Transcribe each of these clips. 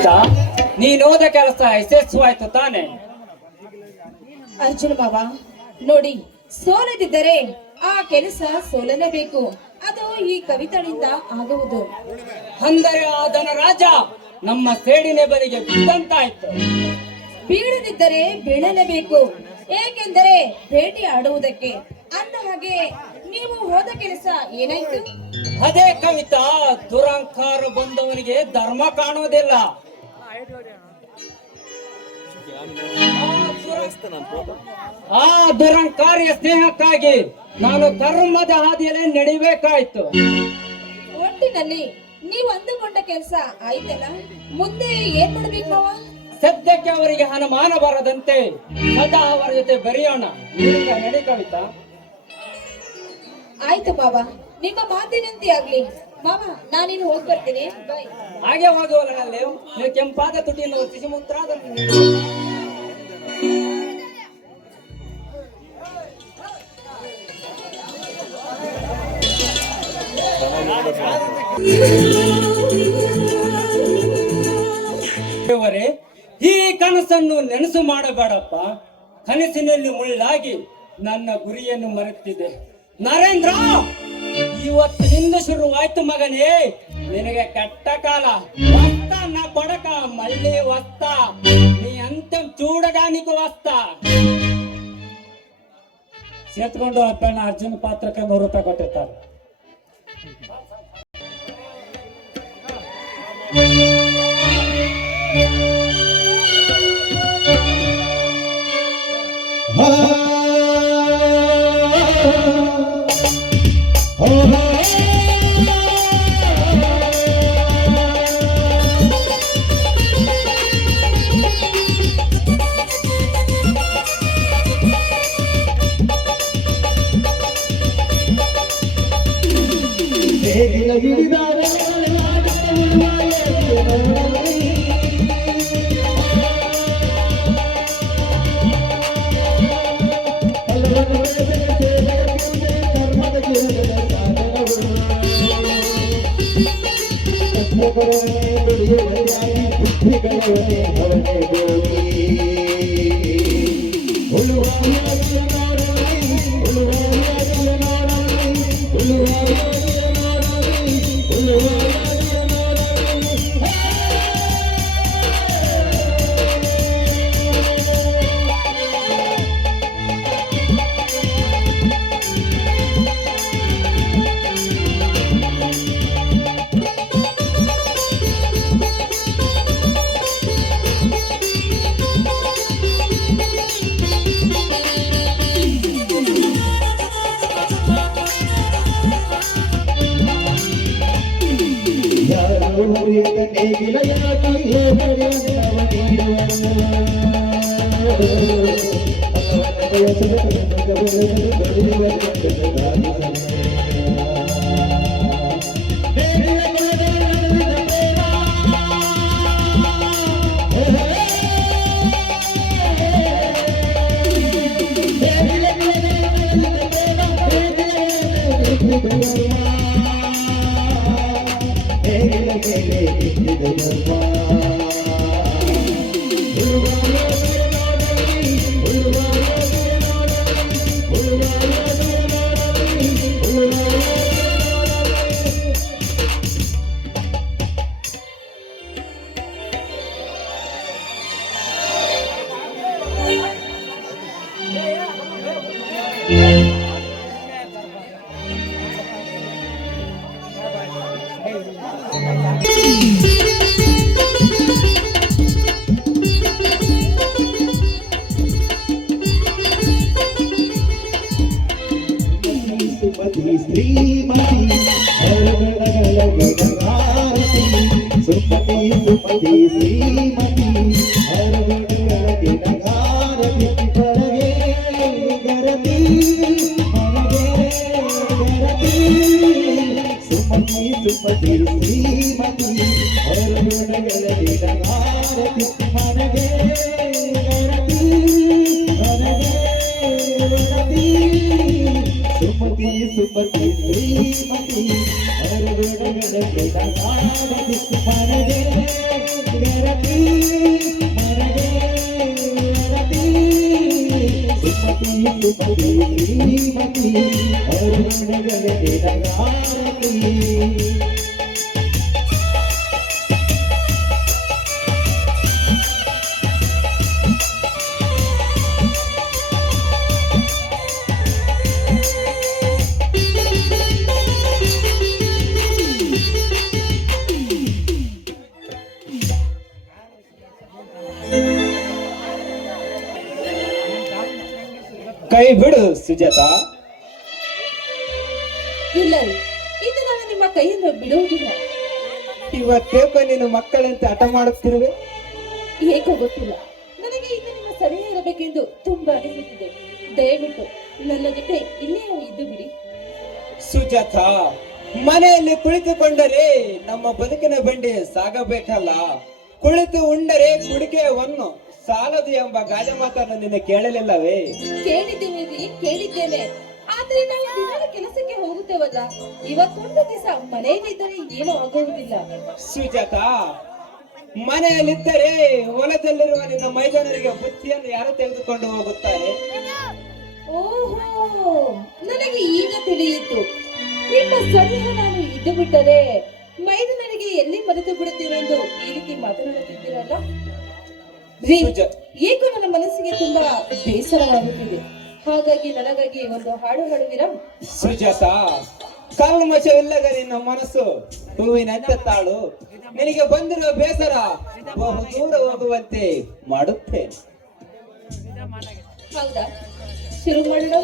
ಕವಿತಾ, ನೀನ್ ಹೋದ ಕೆಲಸ ಯಶಸ್ವಾಯ್ತು ತಾನೆ? ಅರ್ಜುನ ಬಾಬಾ ನೋಡಿ, ಸೋಲದಿದ್ದರೆ ಆ ಕೆಲಸ ಸೋಲಲೇಬೇಕು. ಅದು ಈ ಕವಿತಳಿಂದ ಆಗುವುದು. ಅಂದರೆ ಆ ಧನರಾಜ ನಮ್ಮ ಸೇಡಿನ ಬಲಿಗೆ ಬಿದ್ದಂತಾಯ್ತು. ಬೀಳದಿದ್ದರೆ ಬೀಳಲೇಬೇಕು, ಏಕೆಂದರೆ ಭೇಟಿ ಆಡುವುದಕ್ಕೆ. ಅಂದ ಹಾಗೆ ನೀವು ಹೋದ ಕೆಲಸ ಏನಾಯ್ತು? ಅದೇ ಕವಿತಾ, ದುರಂಕಾರ ಬಂದವನಿಗೆ ಧರ್ಮ ಕಾಣುವುದಿಲ್ಲ. ಆ ದುರಂಕಾರಿಯ ಸ್ನೇಹಕ್ಕಾಗಿ ನಾನು ಧರ್ಮದ ಹಾದಿಯಲ್ಲಿ ನಡಿಬೇಕಾಯ್ತು. ಒಟ್ಟಿನಲ್ಲಿ ನೀವು ಅಂದುಕೊಂಡ ಕೆಲಸ ಆಯ್ತಲ್ಲ, ಮುಂದೆ ಏನ್ ಮಾಡ್ಬೇಕು ಮಾವ? ಸದ್ಯಕ್ಕೆ ಅವರಿಗೆ ಅನುಮಾನ ಬರದಂತೆ ಸದಾ ಅವರ ಜೊತೆ ಬೆರೆಯೋಣ. ಈಗ ನಡಿ ಕವಿತಾ. ಆಯ್ತು ಬಾಬಾ, ನಿಮ್ಮ ಮಾತಿನಂತೆ ಆಗ್ಲಿ. ಮಾವ, ನಾನಿನ್ನು ಹೋಗಿ ಬರ್ತೀನಿ. ಬಾಯ್. ಹಾಗೆ ಹೋಗುವಲ್ಲ ನಲ್ಲಿ ನೀವು ಕೆಂಪಾದ ತುಟಿಯನ್ನು ಒತ್ತಿಸಿ ಮುತ್ರಾದ ಈ ಕನಸನ್ನು ನೆನಸು ಮಾಡಬೇಡಪ್ಪ. ಕನಸಿನಲ್ಲಿ ಮುಳ್ಳಾಗಿ ನನ್ನ ಗುರಿಯನ್ನು ಮರೆತಿದೆ. ನರೇಂದ್ರ, ಇವತ್ತಿನಿಂದ ಶುರುವಾಯ್ತು ಮಗನೇ ನಿನಗೆ ಕೆಟ್ಟ ಕಾಲ. ವಸ್ತ ನ ಕೊಡಕ ಮಳ್ಳಿ ವಸ್ತ, ನೀ ಅಂತ್ಯಂ ಚೂಡಗಾನಿಗೂ ವಸ್ತ. ಸೇತ್ಕೊಂಡು ಅಪ್ಪಣ್ಣ ಅರ್ಜುನ ಪಾತ್ರಕ್ಕೆ 100 ರೂಪಾಯಿ ಕೊಟ್ಟಿರ್ತಾರೆ. ಸುಮತಿ ಕೈ ಬಿಡು ಸುಜಾತ. ಇಲ್ಲ ರೀ, ಇನ್ನು ನಾನು ನಿಮ್ಮ ಕೈಯನ್ನು ಬಿಡುವುದಿಲ್ಲ. ಇವತ್ತೇಕೋ ನೀನು ಮಕ್ಕಳಂತೆ ಹಠ ಮಾಡುತ್ತಿರುವೆ. ಏಕೋ ಗೊತ್ತಿಲ್ಲ, ನನಗೆ ಇನ್ನು ನಿಮ್ಮ ಸರಿಯೇ ಇರಬೇಕೆಂದು ತುಂಬಾ ಅನಿಸುತ್ತಿದೆ. ದಯವಿಟ್ಟು ನನ್ನ ಜೊತೆ ಇಲ್ಲೇ ಇದ್ದು ಬಿಡಿ. ಸುಜಾತ, ಮನೆಯಲ್ಲಿ ಕುಳಿತುಕೊಂಡರೆ ನಮ್ಮ ಬದುಕಿನ ಬಂಡಿ ಸಾಗಬೇಕಲ್ಲ. ಕುಳಿತು ಉಂಡರೆ ಕುಡಿಕೆಯನ್ನು ಸಾಲದು ಎಂಬ ಗಾದೆ ಮಾತನ್ನು ನಿನ್ನ ಕೇಳಲಿಲ್ಲವೇ? ಕೇಳಿದ್ದೇನೆ ರೀ, ಕೇಳಿದ್ದೇನೆ. ಆದ್ರೆ ನಾವು ದಿನಾಲು ಕೆಲಸಕ್ಕೆ ಹೋಗುತ್ತೇವಲ್ಲ, ಇವತ್ತೊಂದು ದಿವಸ ಮನೆಯಲ್ಲಿದ್ದರೆ ಏನೂ ಆಗುವುದಿಲ್ಲ. ಸುಜಾತ, ಮನೆಯಲ್ಲಿದ್ದರೆ ಹೊಲದಲ್ಲಿರುವ ನಿನ್ನ ಮೈದಾನರಿಗೆ ಬುತ್ತಿಯನ್ನು ಯಾರು ತೆಗೆದುಕೊಂಡು ಹೋಗುತ್ತಾರೆ? ಓಹೋ, ನನಗೆ ಈಗ ತಿಳಿಯಿತು. ನಿಮ್ಮ ಸನಿಹ ನಾನು ಇದ್ದು ಬಿಟ್ಟರೆ ಮೈದನರಿಗೆ ಎಲ್ಲಿ ಮರೆತು ಬಿಡುತ್ತೇವೆ ಎಂದು ಈ ರೀತಿ ಮಾತನಾಡುತ್ತಿದ್ದೀರಲ್ಲ ರೀ. ಏಕೋ ನನ್ನ ಮನಸ್ಸಿಗೆ ತುಂಬಾ ಬೇಸರವಾಗುತ್ತಿದೆ. ಹಾಗಾಗಿ ನನಗಾಗಿ ಒಂದು ಹಾಡು ಹಾಡುವಿರಾ? ಸುಜಾತ, ಕಲ್ಮಶವಿಲ್ಲದ ನಿನ್ನ ಮನಸ್ಸು ಹೂವಿನಂತೆ ತಾಳು. ನಿನಗೆ ಬಂದಿರುವ ಬೇಸರ ಬಹು ದೂರ ಹೋಗುವಂತೆ ಮಾಡುತ್ತೇನೆ. ಹೌದಾ, ಶುರು ಮಾಡೋಣ.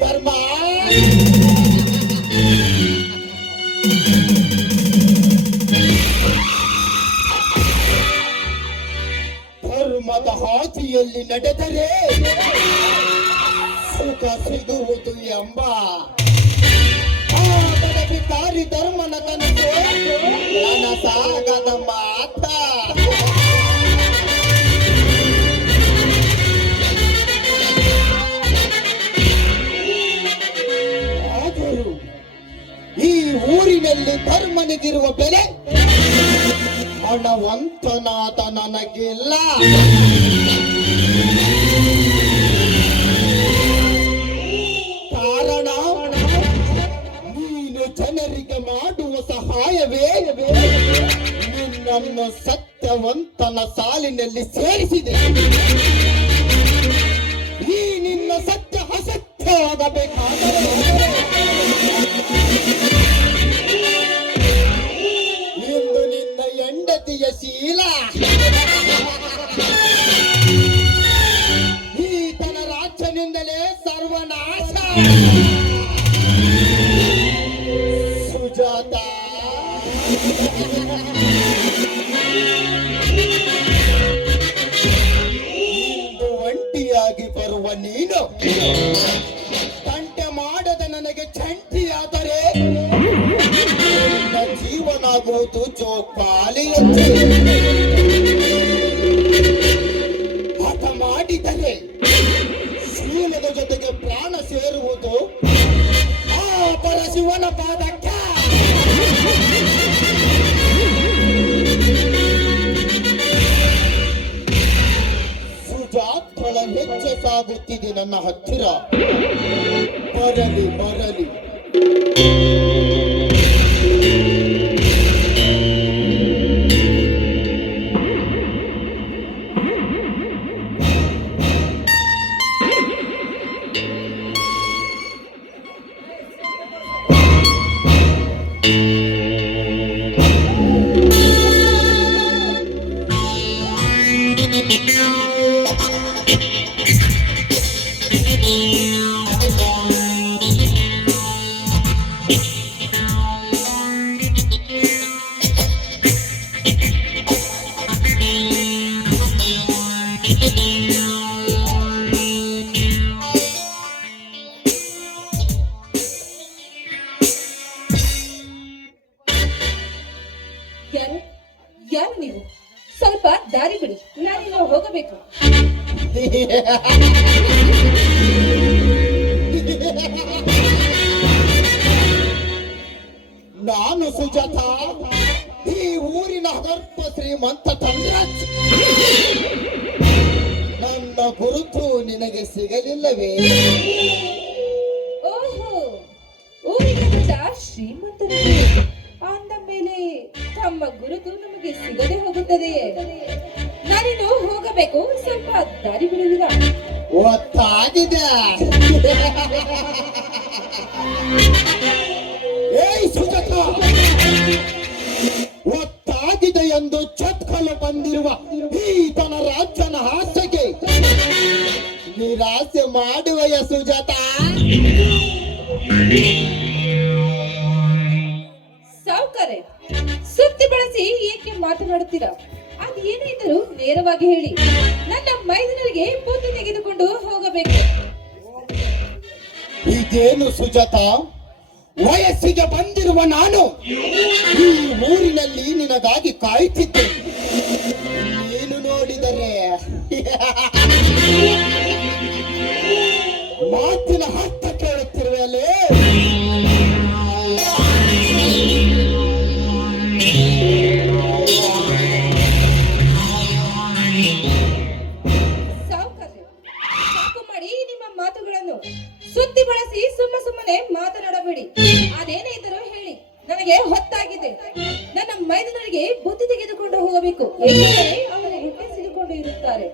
ಧರ್ಮ ಧರ್ಮದ ಹಾದಿಯಲ್ಲಿ ನಡೆದರೆ ಸುಖ ಸಿಗುವುದು ಎಂಬ ಆ ಬಡಗಿಕಾರಿ ಧರ್ಮನ ಕನಸು ನನಸಾಗದ ಮಾತ. ಆದರೂ ಈ ಊರಿನಲ್ಲಿ ಧರ್ಮನಿಗಿರುವ ಬೆಲೆ ಹಣವಂತನಾದ ನನಗಿಲ್ಲ. ಕಾರಣ ನೀನು ಜನರಿಗೆ ಮಾಡುವ ಸಹಾಯವೇ ನಿನ್ನನ್ನು ಸತ್ಯವಂತನ ಸಾಲಿನಲ್ಲಿ ಸೇರಿಸಿದೆ. ಈ ನಿನ್ನ ಸತ್ಯ ಅಸತ್ಯವಾಗಬೇಕಾದರೆ ಇಂದು ನಿನ್ನ ಹೆಂಡತಿಯ ಶೀಲ ಈತನ ರಾಜ್ಯನಿಂದಲೇ ಸರ್ವನಾಶ. ಸುಜಾತ, ಇಂದು ಒಂಟಿಯಾಗಿ ಬರುವ ನೀನು ತಂಟೆ ಮಾಡದ ನನಗೆ ಚಂಟಿಯಾದರೆ ನಿನ್ನ ಜೀವನಾಗುವುದು ಜೋಪಾಲಿಯಂತೆ. ಹಠ ಮಾಡಿದರೆ ಶೀಲದ ಜೊತೆಗೆ ಪ್ರಾಣ ಸೇರುವುದು ಆ ಪರಶಿವನ ಪಾದಕ್ಕೆ. ಸುಜಾತಳ ಹೆಜ್ಜೆ ಸಾಗುತ್ತಿದೆ ನನ್ನ ಹತ್ತಿರ. ಬರಲಿ ಬರಲಿ. ಯಾರು ಯಾರು ನೀವು? ಸ್ವಲ್ಪ ದಾರಿ ಬಿಡಿ, ನಾನಿನ್ನು ಹೋಗಬೇಕು. ನಾನು ಸುಜಾತ, ಈ ಊರಿನ ಗರ್ಭ ಶ್ರೀಮಂತ ಧನರಾಜ್. ನನ್ನ ಗುರುತು ನಿನಗೆ ಸಿಗಲಿಲ್ಲವೇ? ಓಹೋ, ಊರಿನ ದೊಡ್ಡ ಶ್ರೀಮಂತನಿಗೆ ಅಂದ ಮೇಲೆ ತಮ್ಮ ಗುರುತು ನಮಗೆ ಸಿಗದೆ ಹೋಗುತ್ತದೆಯೇ? ನಾನಿನ್ನು ಹೋಗಬೇಕು, ಸ್ವಲ್ಪ ದಾರಿ ಬಿಡುವಿರಾ? ಗೊತ್ತಾಗಿದೆ. ಏಯ್ ಸುಜಾತ, ಒತ್ತಾಗಿದೆ ಎಂದು ಚಟ್ಕಲು ಬಂದಿರುವ ಈತನ ರಾಜ್ಯನ ಆಸೆಗೆ ನಿರಾಸೆ ಮಾಡುವೆಯ ಸುಜಾತ? ಸಾವುಕಾರೆ, ಸುತ್ತಿ ಸುದ್ದಿ ಬಳಸಿ ಏಕೆ ಮಾತನಾಡುತ್ತೀರಾ? ಅದು ಏನೇ ಇದ್ದರೂ ನೇರವಾಗಿ ಹೇಳಿ. ನನ್ನ ಮೈದನರಿಗೆ ಬುದ್ಧಿ ತೆಗೆದುಕೊಂಡು ಹೋಗಬೇಕು. ಇದೇನು ಸುಜಾತ, ವಯಸ್ಸಿಗೆ ಬಂದಿರುವ ನಾನು ಈ ಊರಿನಲ್ಲಿ ನಿನಗಾಗಿ ಕಾಯುತ್ತಿದ್ದೇನೆ. ನೀನು ನೋಡಿದರೆ ಮಾತಿನ ಅರ್ಥ ಕೇಳುತ್ತಿರುವಲೇ. ಸಾಕು ಮಾಡಿ ನಿಮ್ಮ ಮಾತುಗಳನ್ನು. ಸುದ್ದಿ ಬಳಸಿ ಸುಮ್ಮನೆ ಮಾತನಾಡಬೇಡಿ. ಅದೇನೇ ಇದ್ದರೂ ಹೇಳಿ, ನನಗೆ ಹೊತ್ತಾಗಿದೆ. ನನ್ನ ಮೈದನರಿಗೆ ಬುದ್ಧಿ ತೆಗೆದುಕೊಂಡು ಹೋಗಬೇಕು, ಏಕೆಂದರೆ ಅವರು ಹೊಟ್ಟೆ ಸಿದುಕೊಂಡು ಇರುತ್ತಾರೆ.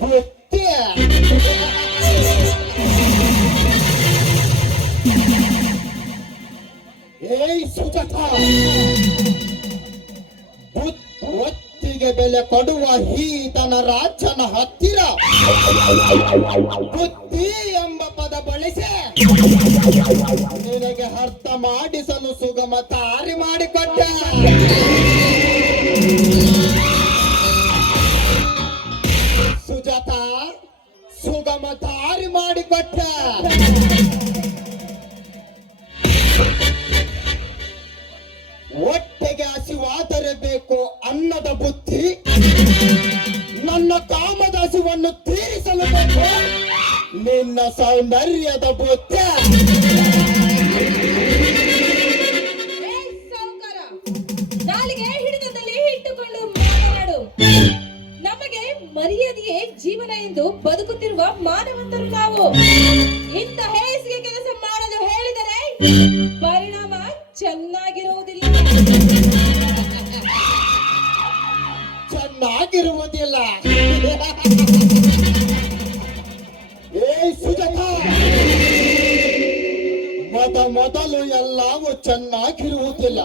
ಬುದ್ಧಿ? ಏಯ್ ಸುಜಾತ, ಒತ್ತಿಗೆ ಬೆಲೆ ಕೊಡುವ ಈತನ ರಾಜನ ಹತ್ತಿರ ಬುದ್ಧಿ ಎಂಬ ಪದ ಬಳಸಿ ನಿನಗೆ ಅರ್ಥ ಮಾಡಿಸಲು ಸುಗಮ ದಾರಿ ಮಾಡಿಕೊಟ್ಟ. ಸುಜಾತ, ಸುಗಮ ದಾರಿ ಮಾಡಿಕೊಟ್ಟ. ಹೊಟ್ಟೆಗೆ ಹಸಿವಾದರೆ ಬೇಕು ಅನ್ನದ ಬುದ್ಧಿ, ನನ್ನ ಕಾಮದ ಹಸಿವನ್ನು ತೀರಿಸಲು ಬೇಕು ನಿನ್ನ ಸೌಂದರ್ಯದ ಬುದ್ಧಿ. ಸಾವುಕಾರ, ನಾಲಿಗೆ ಹಿಡಿತದಲ್ಲಿ ಇಟ್ಟುಕೊಂಡು ಮಾತನಾಡು. ನಮಗೆ ಮರ್ಯಾದೆಯೇ ಜೀವನ ಎಂದು ಬದುಕುತ್ತಿರುವ ಮಾನವಂತರು ನಾವು. ಇಂಥ ಹೇಸಿಗೆ ಕೆಲಸ ಮಾಡಲು ಹೇಳಿದರೆ ಪರಿಣಾಮ ಚೆನ್ನಾಗಿರುವುದಿಲ್ಲ. ಚೆನ್ನಾಗಿರುವುದಿಲ್ಲ. ಏ ಸುಜಾತ, ಮೊದಲು ಎಲ್ಲವೂ ಚೆನ್ನಾಗಿರುವುದಿಲ್ಲ.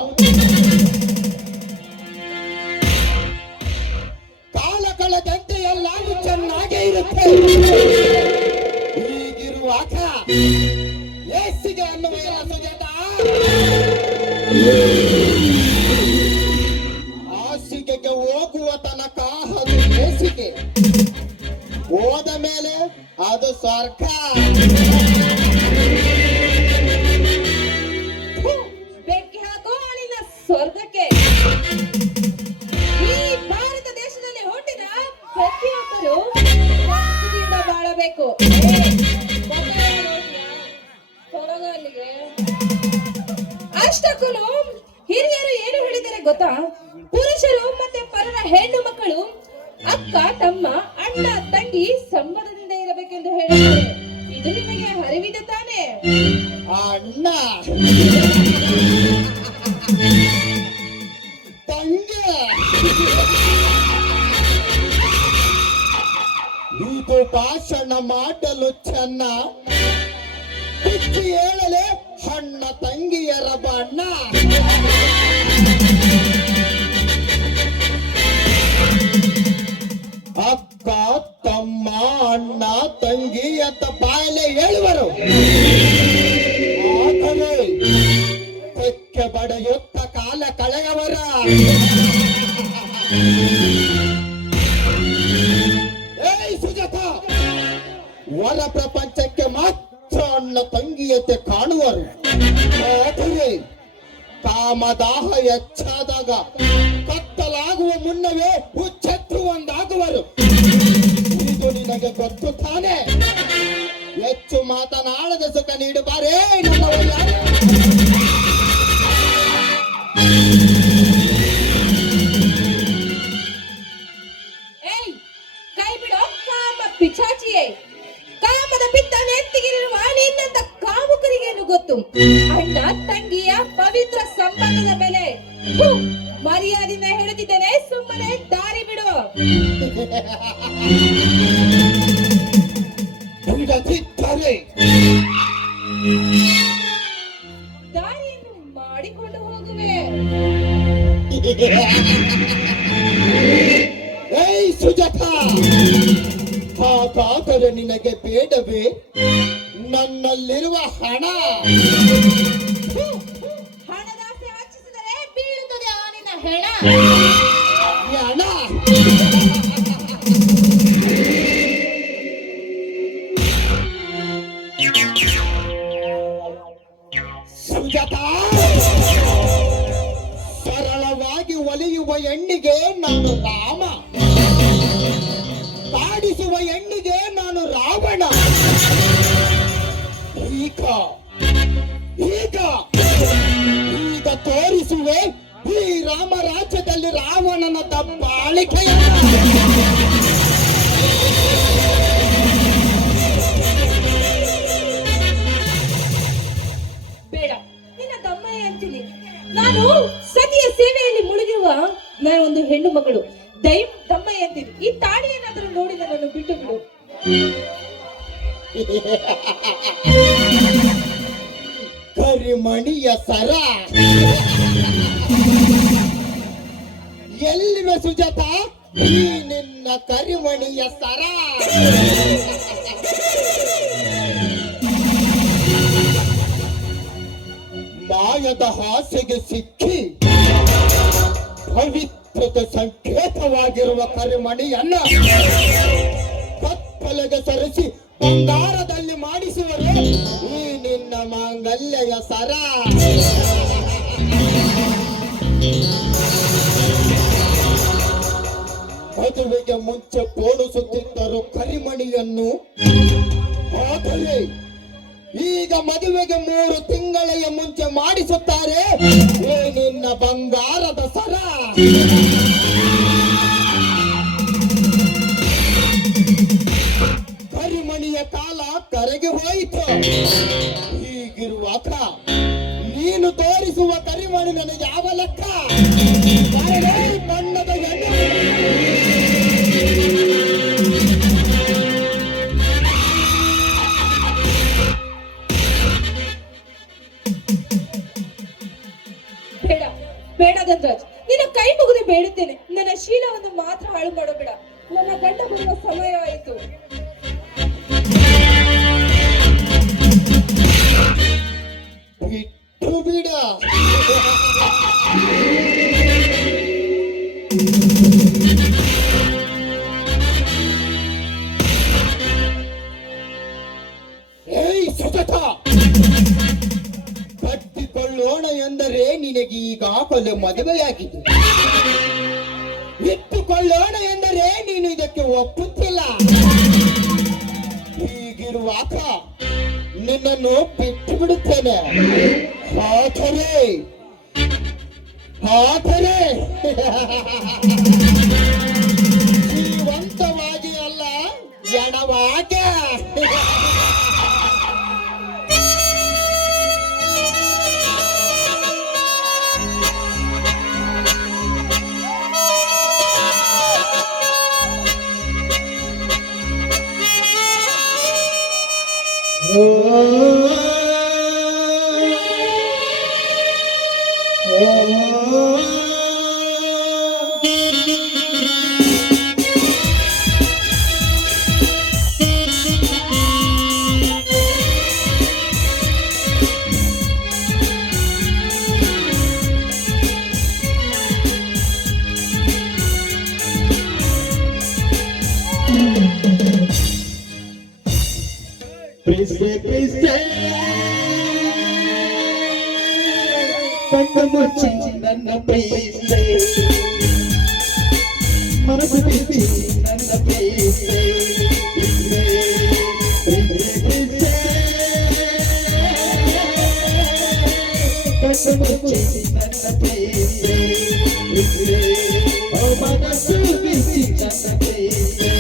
ಕಾಲ ಕಳೆದಂತೆ ಎಲ್ಲವೂ ಚೆನ್ನಾಗೇ ಇರುತ್ತೆ. ಹೀಗಿರುವಾಗ ಏಸಿಗೆ ಅನ್ನುವ ಸುಜಾತ, ಹಾಸಿಗೆಗೆ ಹೋಗುವ ತನಕ ಅದು ಬೇಸಿಗೆ, ಹೋದ ಮೇಲೆ ಅದು ಸ್ವರ್ಗ. ಬೆಂಕಿ ಹಾಕೋ ಅಲ್ಲಿನ ಸ್ವರ್ಗಕ್ಕೆ. ಈ ಭಾರತ ದೇಶದಲ್ಲಿ ಹುಟ್ಟಿದ ಪ್ರತಿಯೊಬ್ಬರು ಶಾಂತಿಯಿಂದ ಬಾಳಬೇಕು. ಅಷ್ಟಕ್ಕೂ ಹಿರಿಯರು ಏನು ಹೇಳಿದರೆ ಗೊತ್ತಾ? ಪುರುಷರು ಮತ್ತೆ ಪರರ ಹೆಣ್ಣು ಮಕ್ಕಳು ಅಕ್ಕ ತಮ್ಮ ಅಣ್ಣ ತಂಗಿ ಸಂಬಂಧದಿಂದ ಇರಬೇಕೆಂದು ಹೇಳಿದ್ದಾರೆ. ಇದು ನಿಮಗೆ ಅರಿವಿದೆ ತಾನೇ? ಅಣ್ಣ ತಂಗಿ, ಇದು ಭಾಷಣ ಮಾಡಲು ಚೆನ್ನ, ಬಿಚ್ಚಿ ಹೇಳಲೆ ಅಣ್ಣ ತಂಗಿಯರ ಬಣ್ಣ. ಅಕ್ಕ ತಮ್ಮ ಅಣ್ಣ ತಂಗಿ ಅಂತ ಬಾಯಲೆ ಹೇಳುವರು. ಆದರೆ ತೆಕ್ಕೆ ಬಡೆಯುತ್ತ ಕಾಲ ಕಳೆಯವರ ಏಯ್ ಸುಜಾತ, ಹೊರ ಪ್ರಪಂಚಕ್ಕೆ ಮಾತ್ರ ಅಣ್ಣ ತಂಗಿಯಂತೆ ಕಾಣುವರು. ಆದರೆ ಕಾಮದಾಹ ಹೆಚ್ಚಾದಾಗ ಕತ್ತಲಾಗುವ ಮುನ್ನವೇ ಹುಚ್ಚೆತ್ತುವಂದಾಗುವರು. ಇದು ನಿನಗೆ ಗೊತ್ತು ತಾನೆ? ಹೆಚ್ಚು ಮಾತನಾಡದ ಸುಖ ನೀಡಬಾರೇ ನಮ್ಮವಯ್ಯ. ಏಯ್, ಕೈ ಬಿಡೋ ಕಾಮ ಪಿಚಾಚಿಯೇ. ಕಾಮದ ಪಿತ್ತ ನೆತ್ತಿಗಿರುವ ನಿನ್ನಂತ ಕಾಮುಕರಿಗೇನು ಗೊತ್ತು ಅಣ್ಣ ತಂಗಿಯ ಪವಿತ್ರ ಸಂಬಂಧದ ಬೆಲೆ? ಮರ್ಯಾದೆಯಿಂದ ಹೇಳುತ್ತಿದ್ದೇನೆ, ಸುಮ್ಮನೆ ದಾರಿ ಬಿಡು. ಬಿಡದಿದ್ದರೆ ದಾರಿಯನ್ನು ಮಾಡಿಕೊಂಡು ಹೋಗುವೆ. ಏಯ್ ಸುಜಾತ, ಆ ಹಾಗಾದರೆ ನಿನಗೆ ಬೇಡವೇ ನನ್ನಲ್ಲಿರುವ ಹಣ? ಹಣದಾಸೆ ಹೆಚ್ಚಿಸಿದರೆ ಬೀಳುತ್ತದೆ ಆ ನಿನ್ನ ಹೆಣ. ಈ ಹಣ ಸುಜಾತಾ, ಸರಳವಾಗಿ ಒಲಿಯುವ ಹೆಣ್ಣಿಗೆ ನಾನು ರಾಮ, ಕಾಡಿಸುವ ಹೆಣ್ಣಿಗೆ ನಾನು ರಾವಣ. ಈಗ ಈಗ ಈಗ ತೋರಿಸುವೆ ಈ ರಾಮರಾಜ್ಯದಲ್ಲಿ ರಾವಣನ ದಬ್ಬಾಳಿಕೆಯನ್ನು. ಬೇಡ, ನಿನ್ನ ತಮ್ಮಯ್ಯ ಅಂತೀನಿ. ನಾನು ಸತಿಯ ಸೇವೆಯಲ್ಲಿ ಮುಳುಗಿರುವ ನಾನು ಒಂದು ಹೆಣ್ಣು ಮಗಳು. ತಮ್ಮಯ್ಯ ಅಂತೀನಿ. ಈ ತಾಳಿಯನ್ನಾದರೂ ನೋಡಿ ನನ್ನನ್ನು ಬಿಟ್ಟು ಬಿಡು. ಕರಿಮಣಿಯ ಸರ ಎಲ್ಲಿವೆ ಸುಜಾತ? ಈ ನಿನ್ನ ಕರಿಮಣಿಯ ಸರ ಮಾಯದ ಹಾಸ್ಯಗೆ ಸಿಕ್ಕಿ ಪವಿತ್ರತೆ ಸಂಕೇತವಾಗಿರುವ ಕರಿಮಣಿಯನ್ನ ಕತ್ತಲೆಗೆ ಸರಿಸಿ ಬಂಗಾರದಲ್ಲಿ ಮಾಡಿಸುವರು ಈ ನಿನ್ನ ಮಾಂಗಲ್ಯ ಸರ. ಮದುವೆಗೆ ಮುಂಚೆ ಪೋಣಿಸುತ್ತಿದ್ದರು ಕರಿಮಣಿಯನ್ನು, ಆದರೆ ಈಗ ಮದುವೆಗೆ 3 ತಿಂಗಳಿಗೆ ಮುಂಚೆ ಮಾಡಿಸುತ್ತಾರೆ ಈ ನಿನ್ನ ಬಂಗಾರದ ಸರ. ಕರಿಮಣಿಯ ಕಾಲ ಕರೆಗೆ ಹೋಯಿತು. ಹೀಗಿರುವಾಗ ನೀನು ತೋರಿಸುವ ಕರಿಮಣಿ ನನಗೆ ಯಾವ ಲೆಕ್ಕ? ಬಣ್ಣದ ಹೆಣ್ಣು. ಬೇಡ ಬೇಡ ಧನ್ರಾಜ್, ನಿನ್ನ ಕೈ ಮುಗಿದು ಬೇಡುತ್ತೇನೆ. ನನ್ನ ಶೀಲವನ್ನು ಮಾತ್ರ ಹಾಳು ಮಾಡಬೇಡ. ನನ್ನ ಗಂಡ ಬರುವ ಸಮಯ ಆಯಿತು. ಬಿಟ್ಟು ಬಿಡ. ಏಯ್ ಸುಜಾತ, ಕಟ್ಟಿಕೊಳ್ಳೋಣ ಎಂದರೆ ನಿನಗೆ ಈಗಾಗಲೇ ಮದುವೆಯಾಗಿದೆ. ಇಟ್ಟುಕೊಳ್ಳೋಣ ಎಂದರೆ ನೀನು ಇದಕ್ಕೆ ಒಪ್ಪುತ್ತಿಲ್ಲ. ಹೀಗಿರುವಾಗ ನಿನ್ನನ್ನು ಬಿಟ್ಟು ಬಿಡುತ್ತೇನೆ. ಆದರೆ ಜೀವಂತವಾಗಿ ಅಲ್ಲ, ಎಡವಾಗಿ. ಕಣ್ಣು ಮುಚ್ಚಿ ನನ್ನ ಪ್ರೀತೆ, ಮನಸ್ಸು ಬಿಚ್ಚಿ ನನ್ನ ಪ್ರೀತೆ, ಕಣ್ಣು ಮುಚ್ಚಿ ನನ್ನ ಪ್ರೀತೆ, ಮನಸ್ಸು ಬಿಚ್ಚಿ ನನ್ನ ಪ್ರೀತೆ.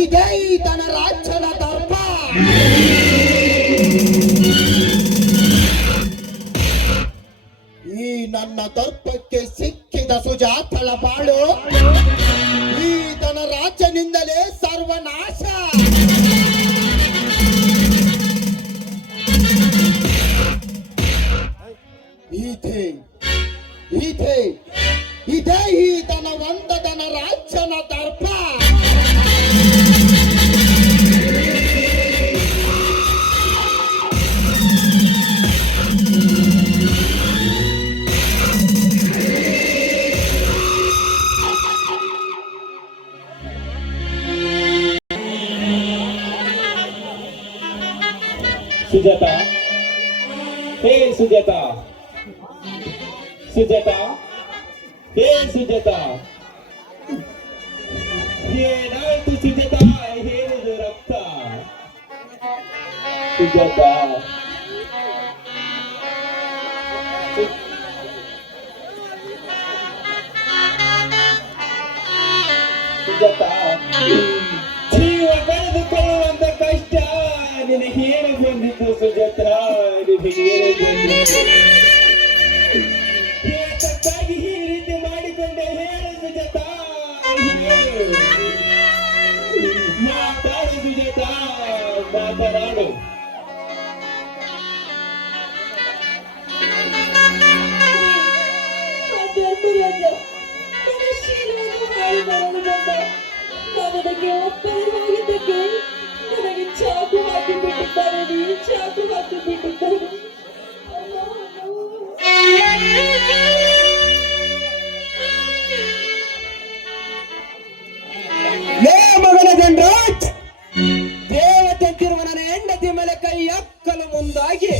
ಇದೇ ತನ್ನ ರಾಜ್ಯದ ದರ್ಪ. ಈ ನನ್ನ ದರ್ಪಕ್ಕೆ ಸಿಕ್ಕಿದ ಸುಜಾತಳ ಬಾಳು ಈ ತನ್ನ ರಾಜ್ಯನಿಂದಲೇ ಸರ್ವನಾಶ. ಇದೇ ಈ ಧನವಂತನ ರಾಜ್ಯನ ದರ್ಪ. ಸುಜಾತಾ, ಹೇ ಸುಜಾತಾ, ಸುಜಾತಾ, ಹೇ ಸುಜಾತಾ, ಏನಾಯ್ತು ಸುಜಾತಾ? ಹೇಳಿದು ರಕ್ತ. ಸುಜಾತಾ, ಸುಜಾತಾ, ಜೀವ ಕಳೆದುಕೊಳ್ಳುವಂತ ಕಷ್ಟ ನಿನಗೆ ಹೇಳಿ ಬಂದಿತ್ತು ಸುಜಾತಾ, ನಿನಗೆ ಹೇಳಿ ಬಂದಿತ್ತು. ಏತಕ್ಕಾಗಿ ಈ ರೀತಿ ಮಾಡಿಕೊಂಡೆ ಹೇಳು ಸುಜಾತಾ, ಮಾತಾಡು ಸುಜಾತಾ, ಮಾತನಾಡು. ನನಗೆ ಒಪ್ಪಂದವಾಗಿದ್ದಕ್ಕೆ ನನಗೆ ಚಾಕು ಹಾಕಿ ಬಿಟ್ಟಿದ್ದಾರೆ, ಚಾಕು ಹಾಕಿ ಬಿಟ್ಟಿದ್ದಾರೆ. ಲೇ ಮಗನ ಧನರಾಜ್, ದೇವತೆಂತಿರುವ ನನ್ನ ಹೆಂಡತಿ ಮೇಲೆ ಕೈ ಅಕ್ಕಲು ಮುಂದಾಗಿ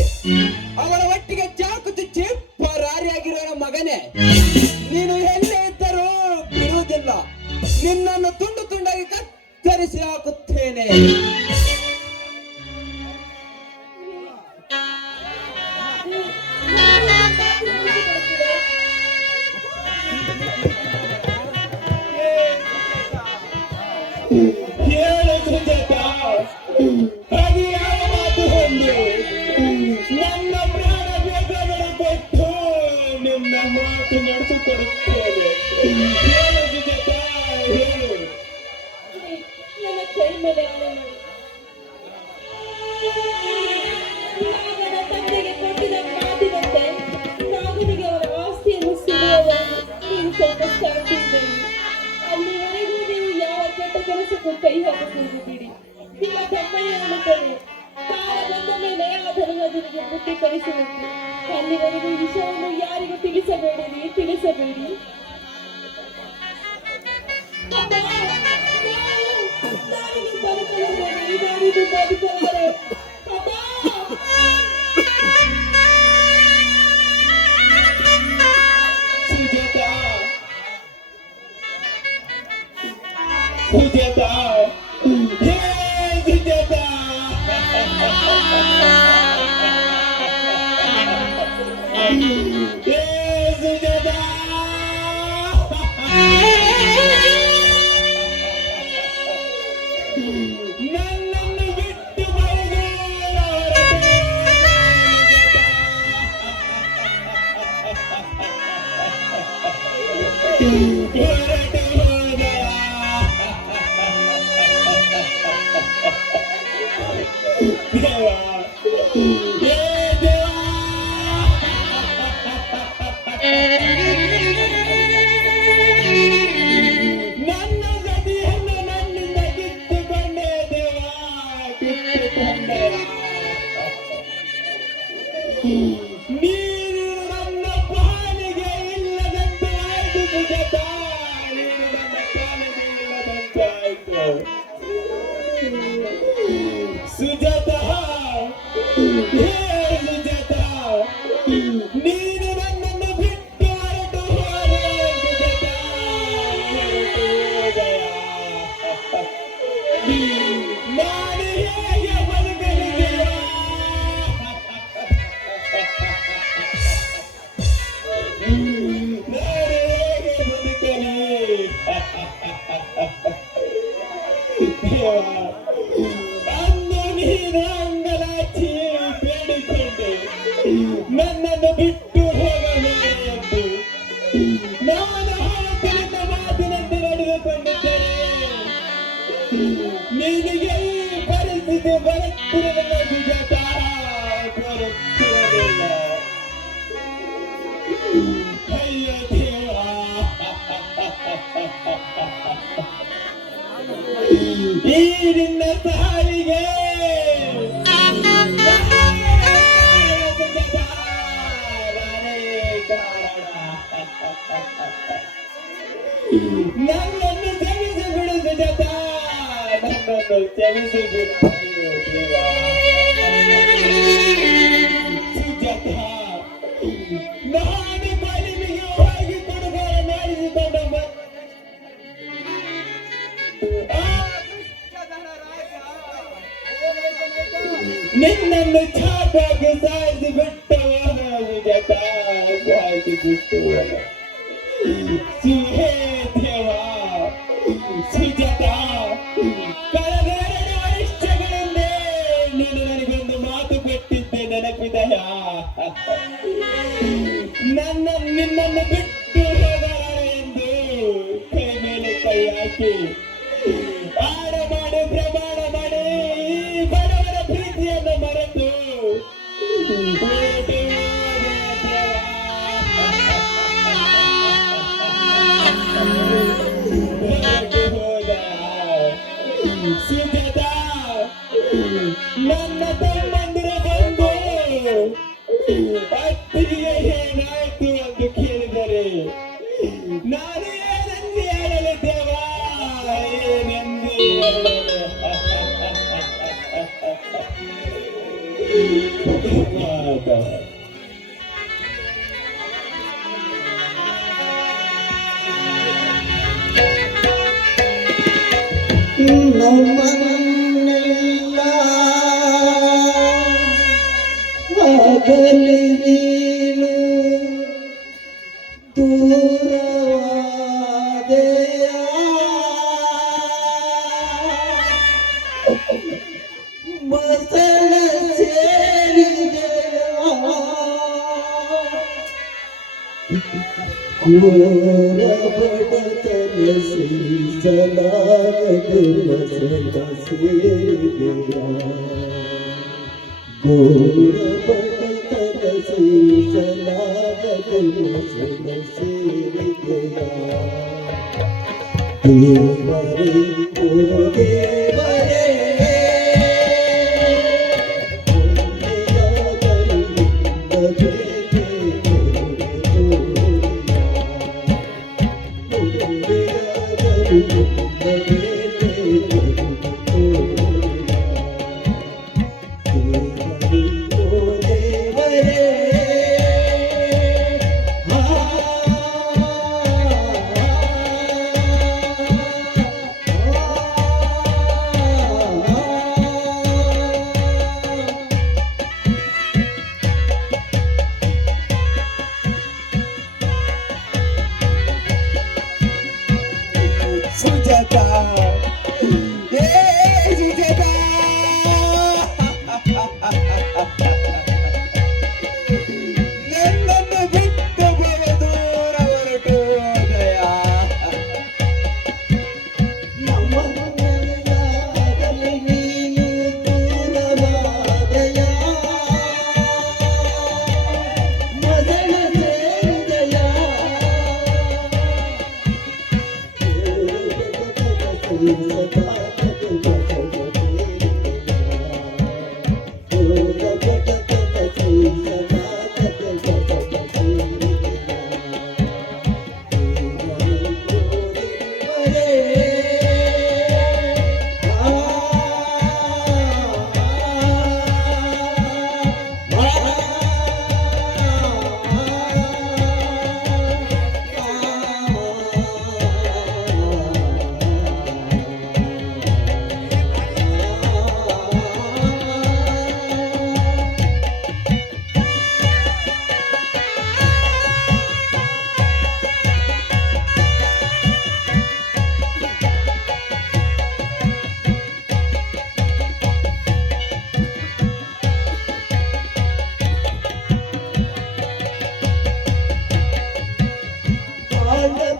ಅವಳ ಒಟ್ಟಿಗೆ ಚಾಕು ಚುಚ್ಚಿ ಪರಾರಿಯಾಗಿರುವ ಮಗನೇ, ನೀನು ಎಲ್ಲೇ ಇದ್ದರೂ ಬಿಡುವುದಿಲ್ಲ. ನಿನ್ನನ್ನು ತುಂಡು ತುಂಡಾಗಿ ಕತ್ತರಿಸಿ ಹಾಕುತ್ತೇನೆ. ಹೇಳು ಸುಜಾತಾ, ಹಾಗೆ ಯಾವ ಮಾತು ಹೊಂದು ನನ್ನ ಪ್ರಾಣ ಬೇಕಾದರೂ ಕೊಟ್ಟು ನಿನ್ನ ಮಾತು ನಡೆಸಿಕೊಡುತ್ತೇನೆ. ಹೇಳು ಸುಜಾತಾ, ಹೇಳು. ನನ್ನ ಕೈ ಮೇಲೆ ಆಣೆ ಮಾಡಿ. ನಾಗನ ತಂದೆಗೆ ಕೊಟ್ಟಿದ್ದ ಮಾತಿನಂತೆ ನಾಗನಿಗೆ ಅವರ ಆಸ್ತಿಯನ್ನು ಸಿಗುವವರೆಗೂ ನೀವು ಸ್ವಲ್ಪ ಶಾಂತಿಯಿಂದಿರಿ. ಅಲ್ಲಿವರೆಗೂ ನೀವು ಯಾವ ಕೆಟ್ಟ ಕೆಲಸಕ್ಕೂ ಕೈ ಹಾಕುವುದು ಬಿಡಿ. ನಿಮ್ಮ ತಮ್ಮನೇ ಅನ್ನುತ್ತೇನೆ. ಕಾಲ ಬಂದ ಮೇಲೆ ಆ ಧನರಾಜನಿಗೆ ಅವರಿಗೆ ಬುದ್ಧಿ ಕಲಿಸಬೇಕು. ಅಲ್ಲಿವರೆಗೂ ಈ ವಿಷಯವನ್ನು ಯಾರಿಗೂ ತಿಳಿಸಬೇಡಿ, ತಿಳಿಸಬೇಡಿ. ಅಮ್ಮ, ನಾನಿನ್ನು ಬದುಕಲಾರೆ, ನಾನಿನ್ನು ಬದುಕಲಾರೆ. ಅಮ್ಮ! ಸುಜಾತಾ, ಸುಜಾತಾ, ಹೇ ಸುಜಾತಾ. ಹೇ ಸುಜಾತಾ. ನನ್ನನ್ನು ಬಿಟ್ಟು ಹೊರಟು ಹೋದೆಯಾ? ದೇವಾ, ಹೇ ದೇವಾ. ನನ್ನ ಗತಿಯನ್ನು ನನ್ನಿಂದ ಕಿತ್ತುಕೊಂಡೆ ದೇವಾ, ಕಿತ್ತುಕೊಂಡೆ. ನೀನು ನನ್ನ ಪಾಲಿಗೆ ಇಲ್ಲದಂತೆ ಆಯ್ತು ಸುಜಾತಾ, ನೀನು ನನ್ನ ಪಾಲಿಗೆ ಇಲ್ಲದಂತೆ ಆಯ್ತು ಸುಜಾತಾ. ಹೇ ಸುಜಾತಾ, ನೀನು ನನ್ನನ್ನು ಬಿಟ್ಟು ಹೊರಟು ಹೋದೆ ಸುಜಾತಾ, ಹೊರಟು ಹೋದೆಯಾ? ನಾನು ಹೇಗೆ ಬದುಕಲಿ ದೇವಾ? ನಾನು ಹೇಗೆ ಬದುಕಲಿ ದೇವಾ? ಅಂದು ನೀನು ಅಂಗಲಾಚಿ ಬೇಡಿಕೊಂಡೆ ನನ್ನನ್ನು ಬಿಟ್ಟು ಹೋಗಬೇಡ ಎಂದು. ನಾನು ಹೊರತುಲಿನ ಮಾತಿನಂತೆ ನಡೆದುಕೊಂಡಿದ್ದೇನೆ. ನಿನಗೆ ಈ ಪರಿಸ್ಥಿತಿ ಬರುತ್ತಿರಲಿಲ್ಲ ಸುಜಾತಾ, ಬರುತ್ತಿರಲಿಲ್ಲ. ಅಯ್ಯೋ ದೇವಾ, ಈ ನಿನ್ನ ಸಾವಿಗೆ ನನ್ನನ್ನು ಕ್ಷಮಿಸಿಬಿಡು ಸುಜಾತಾ, ನನ್ನನ್ನು ಕ್ಷಮಿಸಿಬಿಡು. ಅಯ್ಯೋ ದೇವಾ. ಸುಜಾತಾ, ನಾನು ಬಲಿಮಿಗೆ ಹೋಗಿ ಕೊಡುಗೋಲ ಮಾಡಿಸಿಕೊಂಡ ನಿನ್ನನ್ನು ಚಾಪಾಗಿ ಸಾಯಿಸಿ ಬಿಟ್ಟವನ ಸುಜಾತಾ, ಸಾಯಿಸಿ ಬಿಟ್ಟವನ. ಹೇ ದೇವಾ, ಸುಜಾತಾ, ಕಳೆದ 2 ವರ್ಷಗಳಿಂದ ನೀನು ನನಗೊಂದು ಮಾತು ಕೊಟ್ಟಿದ್ದೆ, ನೆನಪಿದೆಯಾ? ನಿನ್ನನ್ನು ಬಿಟ್ಟು ಹೋಗಲಾರೆ ಎಂದು ಕೈ ಮೇಲೆ ಕೈ ಹಾಕಿ ಆಡ ಮಾಡಿ ಪ್ರಮಾಣ ಮಾಡಿ ಈ ಬಡವರ ಪ್ರೀತಿಯನ್ನು ಮರೆತು ಹೊರಟು ಹೋದ ಸುಜಾತಾ. ನನ್ನ ತಮ್ಮಂದಿರ ಬಂದು ಅತ್ತಿಗೆ ಏನಾಯ್ತು ಎಂದು ಕೇಳಿದರೆ ನಾನು ಏನಂದು ಹೇಳಲು ದೇವಾ, ಏನಂದು ಹೇಳಲು? ನಮ್ಮನ್ನೆಲ್ಲ ಆಗಲಿ ನೀನು ದೂರವಾದೆಯ. ಮಸಣ ಸೇರಿದೆಯ ಘೋರ ಬಡತನ ಸಹಿಸಲಾಗದೆ ಮಸಣ ಸೇರಿದೆಯ. ಘೋರ ಬಡತನ ಸಹಿಸಲಾಗದೆ ಮಸಣ ಸೇರಿದೆಯ. ದೇವರೇ ಓ ದೇವರೇ, ಸುಜಾತಾ ಏ ಸುಜಾತಾ ನನ್ನನ್ನು ಬಿಟ್ಟು ಬಹು ದೂರ ಹೊರಟು ಹೋದಯ ನಮ್ಮ ಮನೆಯಾಗಲಿ ನೀನು ದೂರವಾದಯ ಮೊದಲ ಸೇರಿದಯ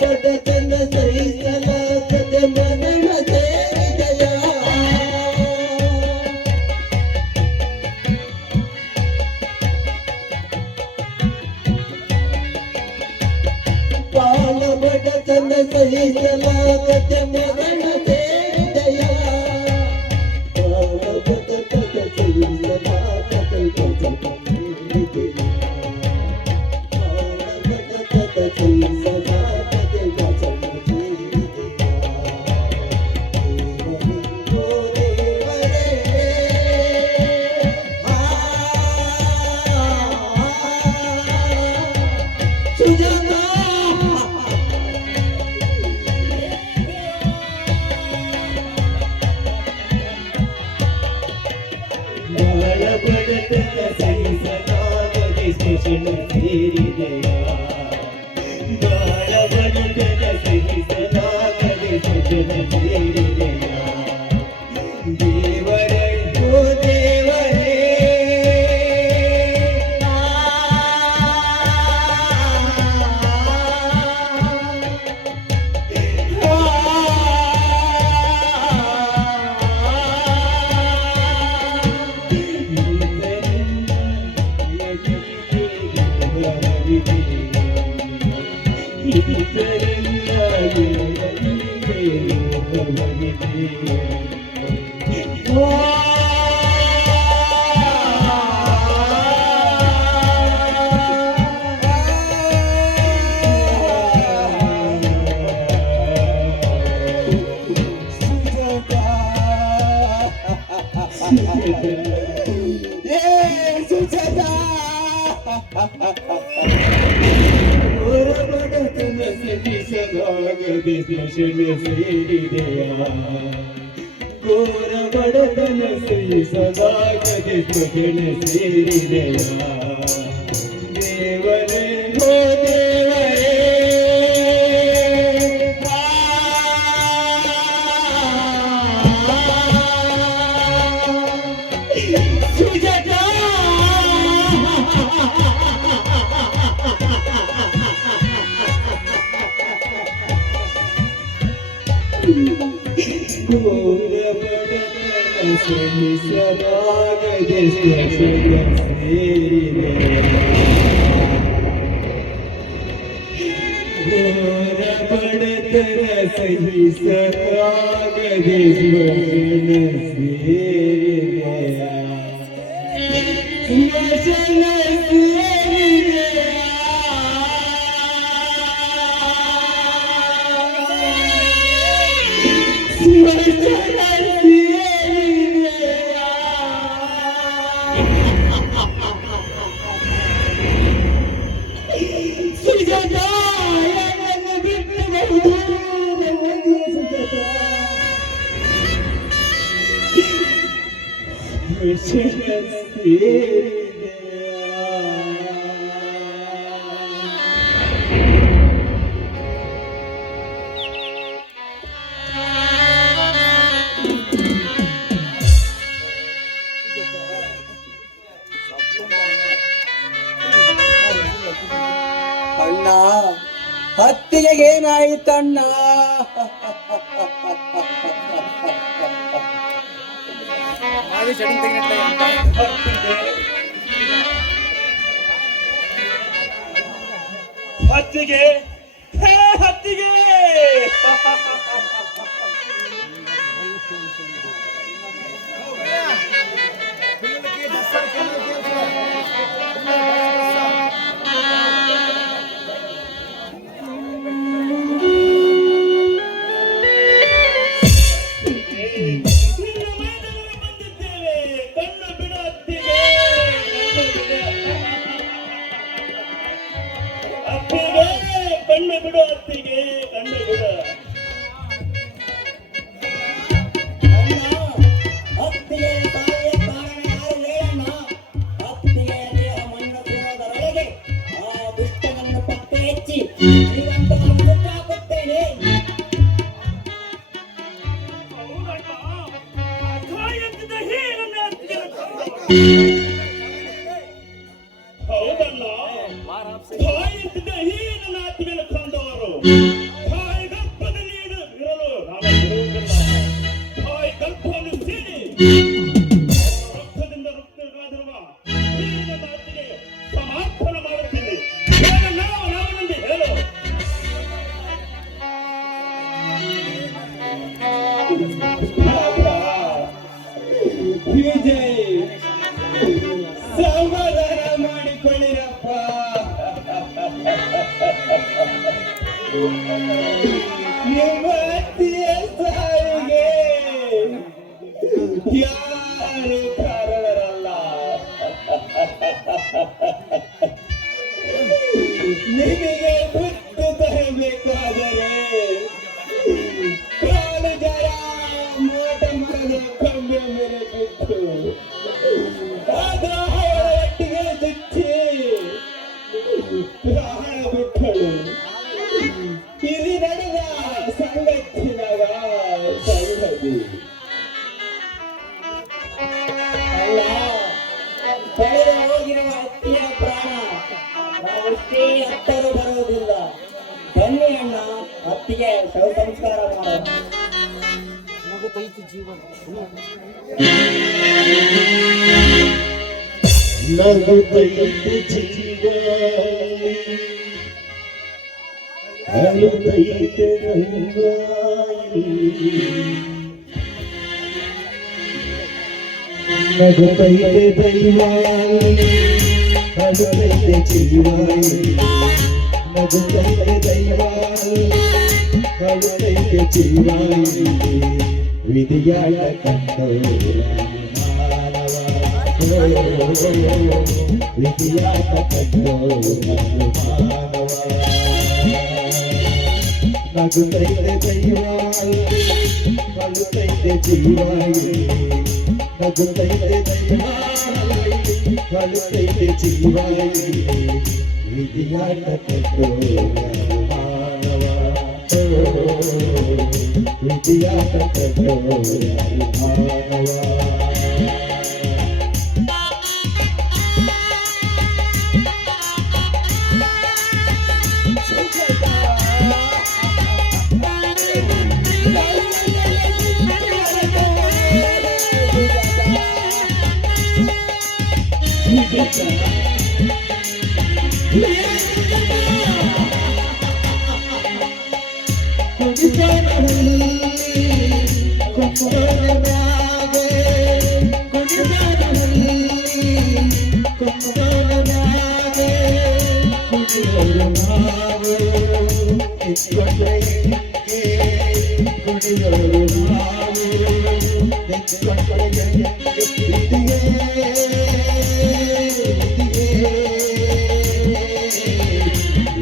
ಬಡತನ ಸಹಿಸಲಾಗದೆ ಮರಣ ಸೇರಿದಯ ಬಾಳ ಬಡತನ ಸಹಿಸಲಾಗದೆ ಮರಣ ಸೇರಿದಯ ಬಾಳ ಬಡತನ ಸಹಿಸಲಾಗದೆ ದೇವರೇ ಓ ದೇವರೇ ಘೋರ ಬಡತನ ಸಹಿಸಲಾಗದೆ ಸ್ವಜನ ಸೇರಿದೆಯ ದೇವರೇ ಓ ದೇವರೇ ಸುಜಾತಾ ಘೋರ ಬಡತನ ಸಹಿಸಲಾಗದೆ ಸ್ವಜನ ಸೇರಿದೆಯ ಘೋರ ಬಡತನ ಸಹಿಸಲಾಗದೆ ಸ್ವಜನ ಸೇರಿದೆಯ ಸ್ವಜನ ಸೇರಿದೆಯ ಈಗ ನನ್ನನ್ನು ಬಿಟ್ಟು ಬಹುದೂರವೇ ಸುಜಾತ. ಅಣ್ಣ, ಹತ್ತಿಗೆ ಏನಾಯ್ತಣ್ಣ? ಹತ್ತಿಗೆ ಹೇ ಹತ್ತಿಗೆ ಕಣ್ಣು ಬಿಡು ಅತ್ತಿಗೆ, ಕಣ್ಣು ಬಿಡು. ಹತ್ತಿಗೆ ತಾಯಿಯ ಕಾರಣ ಯಾರು ಹೇಳಣ್ಣ? ಹತ್ತಿಗೆ ದೇಹ ಮಣ್ಣು ತಿನ್ನೋದರೊಳಗೆ ಆ ದುಷ್ಟನನ್ನು ಪತ್ತೆ ಹೆಚ್ಚಿ ಜೀವಂತವನ್ನು ಸುಟ್ಟಾಕುತ್ತೇನೆ. ತಾಯಂತಿದ್ದ ಹೀರನ್ನ ಅತ್ತಿಗೆ ಹೌದಲ್ಲ, ತಾಯಂತಿದ್ದ ಹೀರನ್ನ ಅತ್ತಿಗೆ ಕೊಂದವರು ತಾಯಿ ಗರ್ಭದಲ್ಲಿ ಇರಲು ನಾನು ಬಿಡುವುದಿಲ್ಲ. ತಾಯಿ ಗರ್ಭವನ್ನು ಸೀಳಿ ರಕ್ತದಿಂದ ರಕ್ತಗಾದಿರುವ ಹೀರನ್ನ ಅತ್ತಿಗೆ ಸಮರ್ಪಣ ಮಾಡುತ್ತೇನೆ. ನಾವನೆಂದು ಹೇಳು. ವಿಜಯ್, ಸಮಾಧಾನ ಮಾಡಿಕೊಳ್ಳಿರಪ್ಪ. ನಿಮ್ಮ ಅತ್ತಿಯ ಸಾವಿಗೆ ಯಾರು ಕಾರಣರಲ್ಲ. ನಿಮಗೆ ಬಿಟ್ಟು ತರಬೇಕಾದರೆ ಕಾಲು ಜರ ಮೋಟ ಮರದ ಕೊಂಬೆ ಮೇಲೆ ಬಿಟ್ಟು ಅದು ಅವಳ ಒಟ್ಟಿಗೆ ಚುಚ್ಚಿ ಪ್ರಾಣ ಬಿಟ್ಟಳು. ಇಲ್ಲಿ ನಡೆದ ಸಂಗತಿನಾಗ ಸಂಗತಿ ಅಲ್ಲ, ಕಳೆದು ಹೋಗಿರುವ ಹತ್ತಿಯ ಪ್ರಾಣ ನಾವೆಷ್ಟೇ ಹತ್ತರೂ ಬರುವುದಿಲ್ಲ. ಬನ್ನಿ ಅಣ್ಣ, ಹತ್ತಿಗೆ ಶವ ಸಂಸ್ಕಾರ ಮಾಡೋಣ. ನಗುತ್ತೈತೆ ಜೀವ, ಅಳುತ್ತೈತೆ ರಂಗಾಯಿ. ನಗುತ್ತೈತೆ ದೈವ, ಅಳುತ್ತೈತೆ ಜೀವ. ನಗುತ್ತೈತೆ ದೈವ, ಅಳುತ್ತೈತೆ ಜೀವ. ವಿಧಿಯಾಳ ಕಂಡೋರ ಮಾನವ, ವಿಧಿಯಾಳ ಕಂಡೋರ ಮಾನವ. ನಗುತ್ತೈತೆ ದೈವ, ಅಳುತ್ತೈತೆ ಜೀವ. ನಗುತ್ತೈತೆ ದೈವ, ಅಳುತ್ತೈತೆ ಜೀವ. ವಿಧಿಯಾಳ ಕಂಡೋರ ಮಾನವ, ವಿಧಿಯಾಳ ಕಂಡೋರ ಮಾನವ.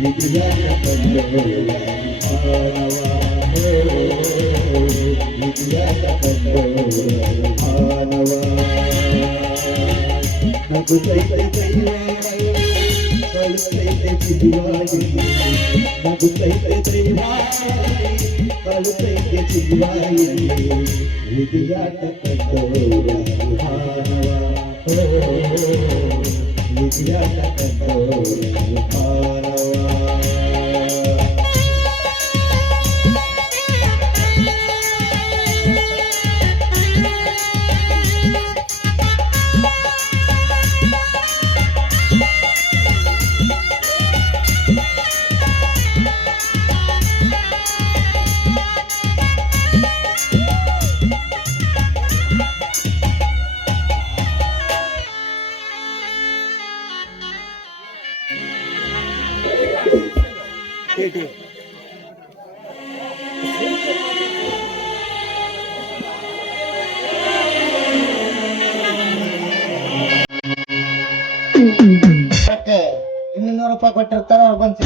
ವಿಧಿಯಾಟ ಕಂಡು ಮಾನವ ವಿಧಿಯಾಟ ಕಂಡು ಮಾನವ ನಗುತ್ತೈತೆ ದೈವ ಕಳುತ್ತೈತೆ ಚಿಗುವಾಗಿ ನಗುತ್ತೈತೆ ದೈವ ಕಳುತ್ತೈತೆ ಚಿಗುವಾಗಿ ವಿಧಿಯಾಟ ಕಂಡು ಮಾನವ ವಿಧಿಯಾಟ ಕಂಡು ಮಾನವ ₹200 ಕೊಟ್ಟಿರ್ತಾರ ಅವ್ರು ಬಂದು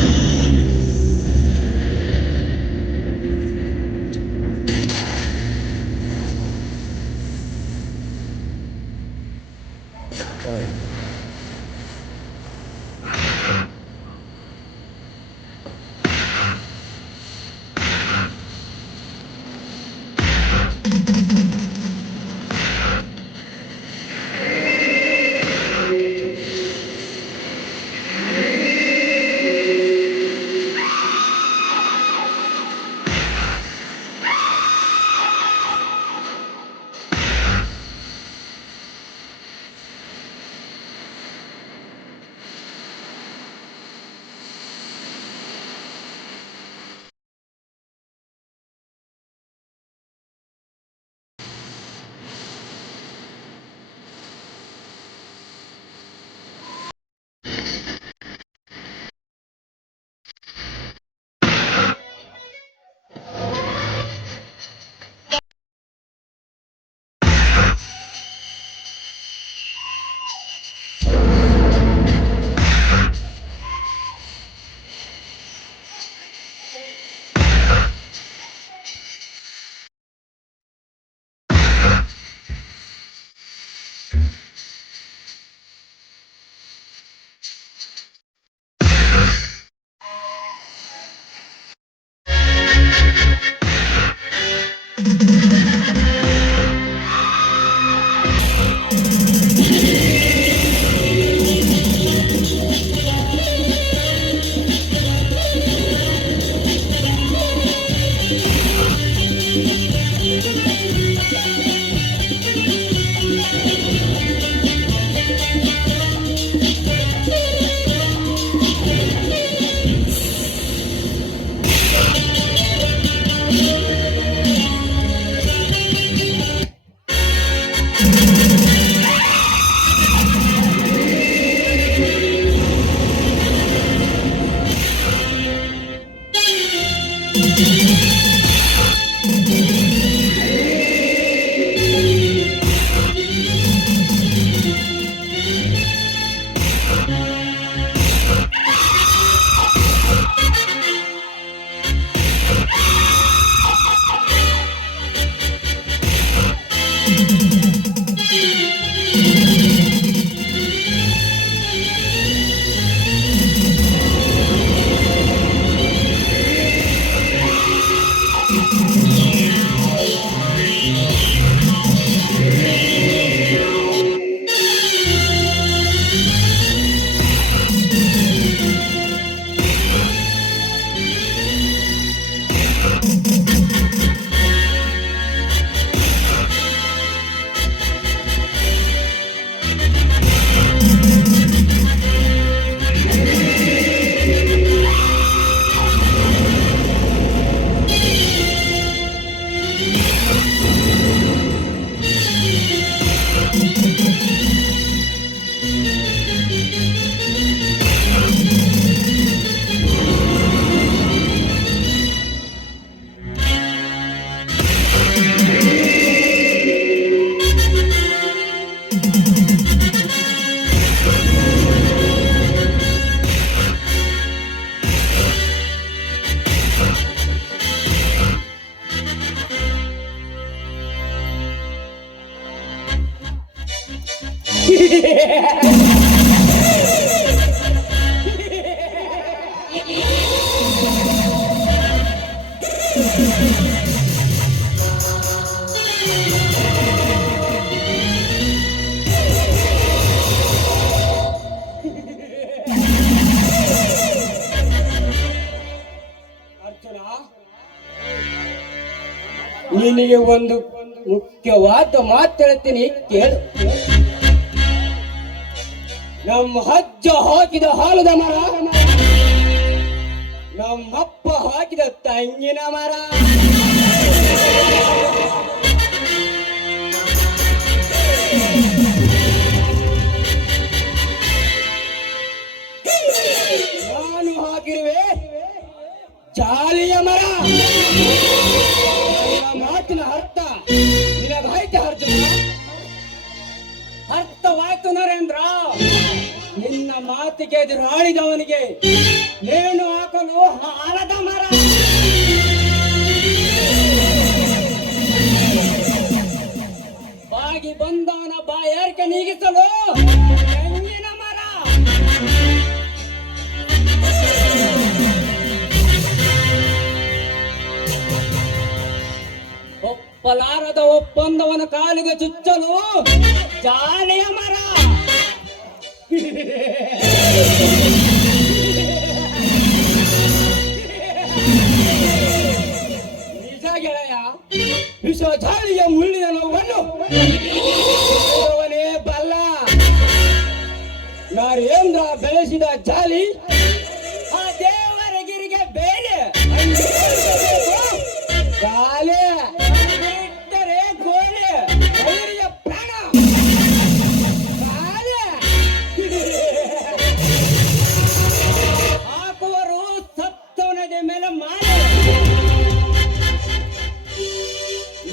ನಿನಗೆ ಒಂದು ಮುಖ್ಯವಾದ ಮಾತು ಹೇಳ್ತೀನಿ, ಕೇಳು. ನಮ್ಮ ಅಜ್ಜ ಹಾಕಿದ ಹಾಲದ ಮರ, ನಮ್ಮಪ್ಪ ಹಾಕಿದ ತೆಂಗಿನ ಮರ. ನಾನು ಹಾಕಿರುವೆ ಜಾಲಿಯ ಮರ. ನನ್ನ ಮಾತಿನ ಅರ್ಥ ನಿನಗಾಯ್ತು ಅರ್ಜುನ? ಅರ್ಥವಾಯ್ತು ನರೇಂದ್ರ. ನಿನ್ನ ಮಾತಿಗೆ ಎದುರಾಳಿದವನಿಗೆ ನೇಣು ಹಾಕಲು ಹಾಲದ ಮರ, ಬಾಗಿ ಬಂದವನ ಬಾಯಾರಿಕೆ ನೀಗಿಸಲು ತೆಂಗಿನ ಮರ. ಒಪ್ಪಲಾರದ ಒಪ್ಪಂದವನ ಕಾಲಿಗೆ ಚುಚ್ಚಲು ಜಾಲಿಯ ಮರ. ನಿಜ ಗೆಳೆಯ, ವಿಷ ಜಾಲಿಯ ಮುಳ್ಳಿನ ನೋವನ್ನು ಅವನೇ ಬಲ್ಲ. ನರೇಂದ್ರ ಬೆಳೆಸಿದ ಜಾಲಿ ಆ ದೇವರಗಿರಿಗೆ ಬೇರೆ ಗಾಲೆ ಬಿಟ್ಟರೆ ಗೋಲೆ ಅವರಿಗೆ ಪ್ರಾಣ. ಗಾಲೆ ಹಾಕುವರು ಸತ್ತವನದ ಮೇಲೆ ಮಾಲೆ.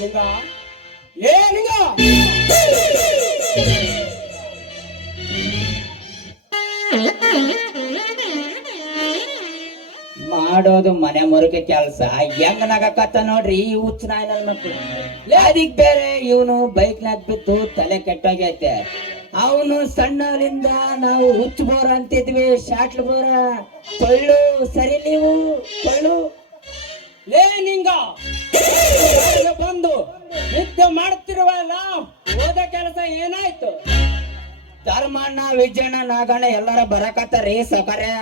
ಲಿಂಗ ಏ ಲಿಂಗ, ಮಾಡೋದು ಮನೆ ಮುರುಕೆ ಕೆಲಸ ಹೆಂಗ್ ನಗಕತ್ತ ನೋಡ್ರಿ ಈ ಹುಚ್ಚ ನಾಯಿ ನನ್ ಮಕ್ಳು. ಅದಕ್ ಬೇರೆ ಇವನು ಬೈಕ್ ನಾಗ್ ಬಿದ್ದು ತಲೆ ಕೆಟ್ಟೋಗೈತೆ. ಅವನು ಸಣ್ಣವರಿಂದ ನಾವು ಹುಚ್ಚ ಬೋರ ಅಂತಿದ್ವಿ, ಶಾಟ್ಲ್ ಬೋರ. ಕೊಳ್ಳು ಸರಿ ನೀವು ಕೊಳ್ಳು. ಲೇ ನಿಂಗ, ಬಂದು ನಿತ್ಯ ಮಾಡುತ್ತಿರುವಲ್ಲ ಓದ ಕೆಲಸ ಏನಾಯ್ತು? ಧರ್ಮಣ್ಣ ವಿಜಯಣ್ಣ ನಾಗಣ್ಣ ಎಲ್ಲಾರ ಬರಕತ್ತಾರಿ ಸೌಕರ್ಯ.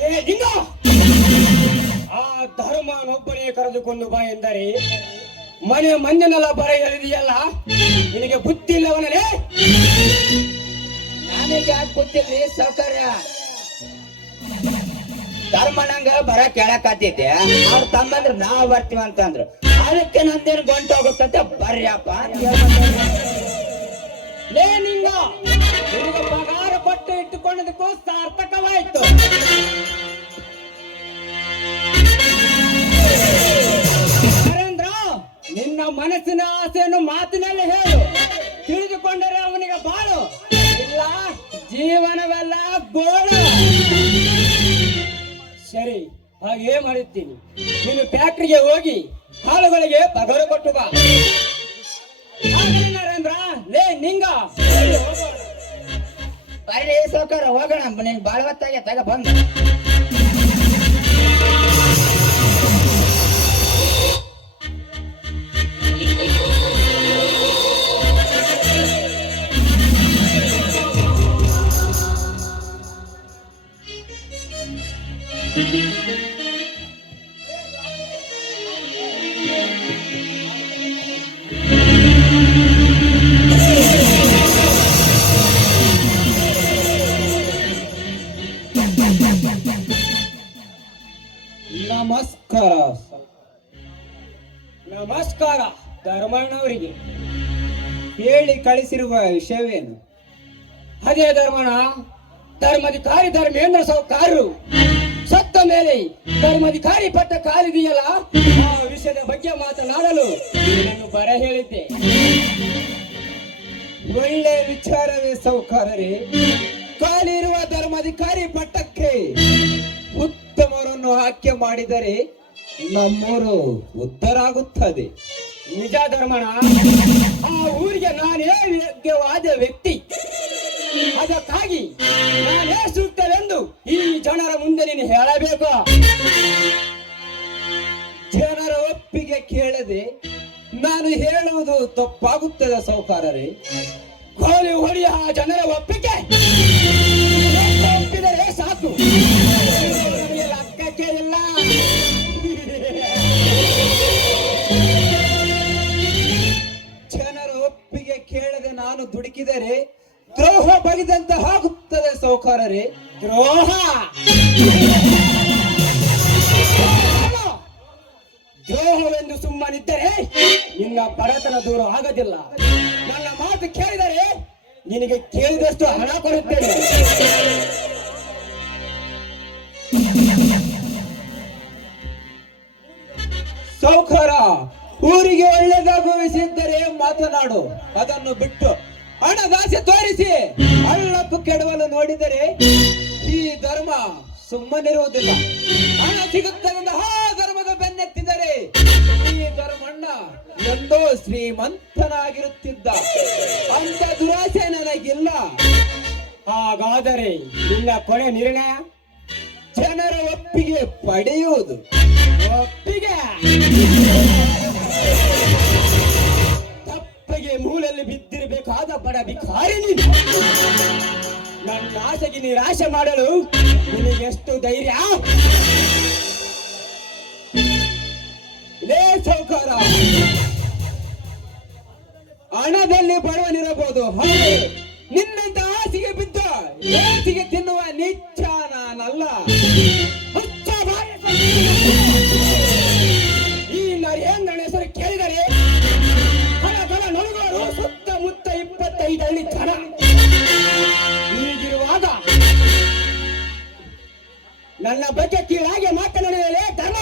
ಏ ಲಿಂಗ, ಆ ಧರ್ಮನೊಬ್ಬನೇ ಕರೆದುಕೊಂಡು ಬಾ ಎಂದರೆ ಮನೆ ಮಂದಿನೆಲ್ಲ ಬರ ಎಳೆದಿಯಲ್ಲ, ನಿನಗೆ ಬುದ್ಧಿ ಇಲ್ಲವನಲೇ? ನನಗೆ ಯಾಕೆ ಗೊತ್ತಿಲ್ರಿ ಸೌಕರ್ಯ. ಧರ್ಮಣ್ಣಂಗ ಬರ ಕೇಳಕತ್ತಿದ್ದೆ, ಅವ್ರ ತಮ್ಮಂದ್ರ ನಾವ್ ಬರ್ತೀವಿ ಅಂತಂದ್ರು. ಅದಕ್ಕೆ ನಂದೇನು ಗಂಟು ಹೋಗುತ್ತಂತೆ ಬರ್ಯಪ್ಪ ಅಂತ ಹೇಳ್ಬಂದೆ. ಲೇ ನಿಂಗ, ನಿನಗೆ ಪಗಾರ ಕೊಟ್ಟು ಇಟ್ಟುಕೊಂಡದಕ್ಕೂ ಸಾರ್ಥಕವಾಯ್ತು. ನರೇಂದ್ರ, ನಿನ್ನ ಮನಸ್ಸಿನ ಆಸೆಯನ್ನು ಮಾತಿನಲ್ಲಿ ಹೇಳು. ತಿಳಿದುಕೊಂಡರೆ ಅವನಿಗೆ ಬಾಳು, ಇಲ್ಲ ಜೀವನವೆಲ್ಲ ಗೋಳು. ಸರಿ, ಹಾಗೇ ಮಾಡುತ್ತೀನಿ. ನೀನು ಫ್ಯಾಕ್ಟ್ರಿಗೆ ಹೋಗಿ ಹಾಳುಗಳಿಗೆ ಪಗಾರ ಕೊಟ್ಟು ಬಾ. ಆಗಲಿ ನರೇಂದ್ರ. ಲೇ ನಿಂಗ, ಬರ್ರಿ ಸೌಕರ್ಯ ಹೋಗೋಣ. ನೀನ್ ಬಾಳ ಹೊತ್ತಾಗೈತಾಗ ಬಂದ. ನಮಸ್ಕಾರ. ನಮಸ್ಕಾರ ಧರ್ಮಣ್ಣವರಿಗೆ. ಹೇಳಿ ಕಳಿಸಿರುವ ವಿಷಯವೇನು? ಅದೇ ಧರ್ಮಣ್ಣ, ಧರ್ಮಾಧಿಕಾರಿ ಧರ್ಮೇಂದ್ರ ಸಾಹುಕಾರರು ಸತ್ತ ಮೇಲೆ ಧರ್ಮಾಧಿಕಾರಿ ಪಟ್ಟ ಕಾಲಿದೆಯಲ್ಲ, ಆ ವಿಷಯದ ಬಗ್ಗೆ ಮಾತನಾಡಲು ನಾನು ಬರ ಹೇಳಿದ್ದೆ. ಒಳ್ಳೆ ವಿಚಾರವೇ ಸೌಕಾರರೇ. ಕಾಲಿರುವ ಧರ್ಮಾಧಿಕಾರಿ ಪಟ್ಟಕ್ಕೆ ಉತ್ತಮರನ್ನು ಆಯ್ಕೆ ಮಾಡಿದರೆ ನಮ್ಮೂರು ಉದ್ಧಾರಾಗುತ್ತದೆ. ನಿಜ ಧರ್ಮಣ್ಣ, ಆ ಊರಿಗೆ ನಾನೇ ಯೋಗ್ಯವಾದ ವ್ಯಕ್ತಿ. ಅದಕ್ಕಾಗಿ ನಾನೇ ಸೂಕ್ತವೆಂದು ಈ ಜನರ ಮುಂದೆ ನೀನು ಹೇಳಬೇಕು. ಜನರ ಒಪ್ಪಿಗೆ ಕೇಳದೆ ನಾನು ಹೇಳುವುದು ತಪ್ಪಾಗುತ್ತದೆ ಸೌಕಾರರೇ. ಕೋಲಿ ಹೊಡೆಯ ಆ ಜನರ ಒಪ್ಪಿಗೆ ಒಪ್ಪಿದರೆ ಸಾಕು, ಲೆಕ್ಕಕ್ಕೆ ಇಲ್ಲ. ಬದುಕಿದರೆ ದ್ರೋಹ ಬಗೆದಂತೆ ಆಗುತ್ತದೆ ಸೌಕಾರರೇ. ದ್ರೋಹ ದ್ರೋಹವೆಂದು ಸುಮ್ಮನಿದ್ದರೆ ನಿನ್ನ ಬಡತನ ದೂರ ಆಗದಿಲ್ಲ. ನನ್ನ ಮಾತು ಕೇಳಿದರೆ ನಿನಗೆ ಕೇಳಿದಷ್ಟು ಹಣ ಕೊಡುತ್ತೇನೆ. ಸೌಕಾರ, ಊರಿಗೆ ಒಳ್ಳೆದಾಗುವಿಸಿದ್ದರೆ ಮಾತನಾಡು. ಅದನ್ನು ಬಿಟ್ಟು ಹಣದಾಸೆ ತೋರಿಸಿ ಹಳ್ಳಪ್ಪು ಕೆಡವಲು ನೋಡಿದರೆ ಈ ಧರ್ಮ ಸುಮ್ಮನಿರುವುದಿಲ್ಲ. ಹಣ ಸಿಗುತ್ತದೆಂದು ಆ ಧರ್ಮದ ಬೆನ್ನತ್ತಿದರೆ ಈ ಧರ್ಮಣ್ಣ ಎಂದೋ ಶ್ರೀಮಂತನಾಗಿರುತ್ತಿದ್ದ. ಅಂತ ದುರಾಸೆ ನನಗಿಲ್ಲ. ಹಾಗಾದರೆ ನಿನ್ನ ಕೊನೆ ನಿರ್ಣಯ? ಜನರ ಒಪ್ಪಿಗೆ ಪಡೆಯುವುದು. ಒಪ್ಪಿಗೆ? ತಪ್ಪಿಗೆ ಮೂಲೆಯಲ್ಲಿ ಬಿದ್ದಿರಬೇಕಾದ ಬಡ ಭಿಕಾರಿ ನೀನು. ನನ್ನ ಆಸೆಗೆ ನಿರಾಶೆ ಮಾಡಲು ನಿನಗೆಷ್ಟು ಧೈರ್ಯ? ಲೇ ಸೌಕಾರ, ಹಣದಲ್ಲಿ ಬಡವನಿರಬಹುದು, ಹೌದು. ನಿನ್ನಂತ ಆಸೆಗೆ ಬಿದ್ದ ಏಸಿಗೆ ತಿನ್ನುವ ನೀಚ ನಾನಲ್ಲ. ಹುಚ್ಚ ಬಾಯ ಈ ನರೇಂದ್ರನ ಹೆಸರು ಕೇಳಿದರೆ ಕಲ ನಡುಗೋರು ಸುತ್ತಮುತ್ತ 25 ಹಳ್ಳಿ ಜನ. ಹೀಗಿರುವಾಗ ನನ್ನ ಬಗ್ಗೆ ಕೀಳಾಗಿ ಮಾತನಾಡಿದರೆ ಧರ್ಮ.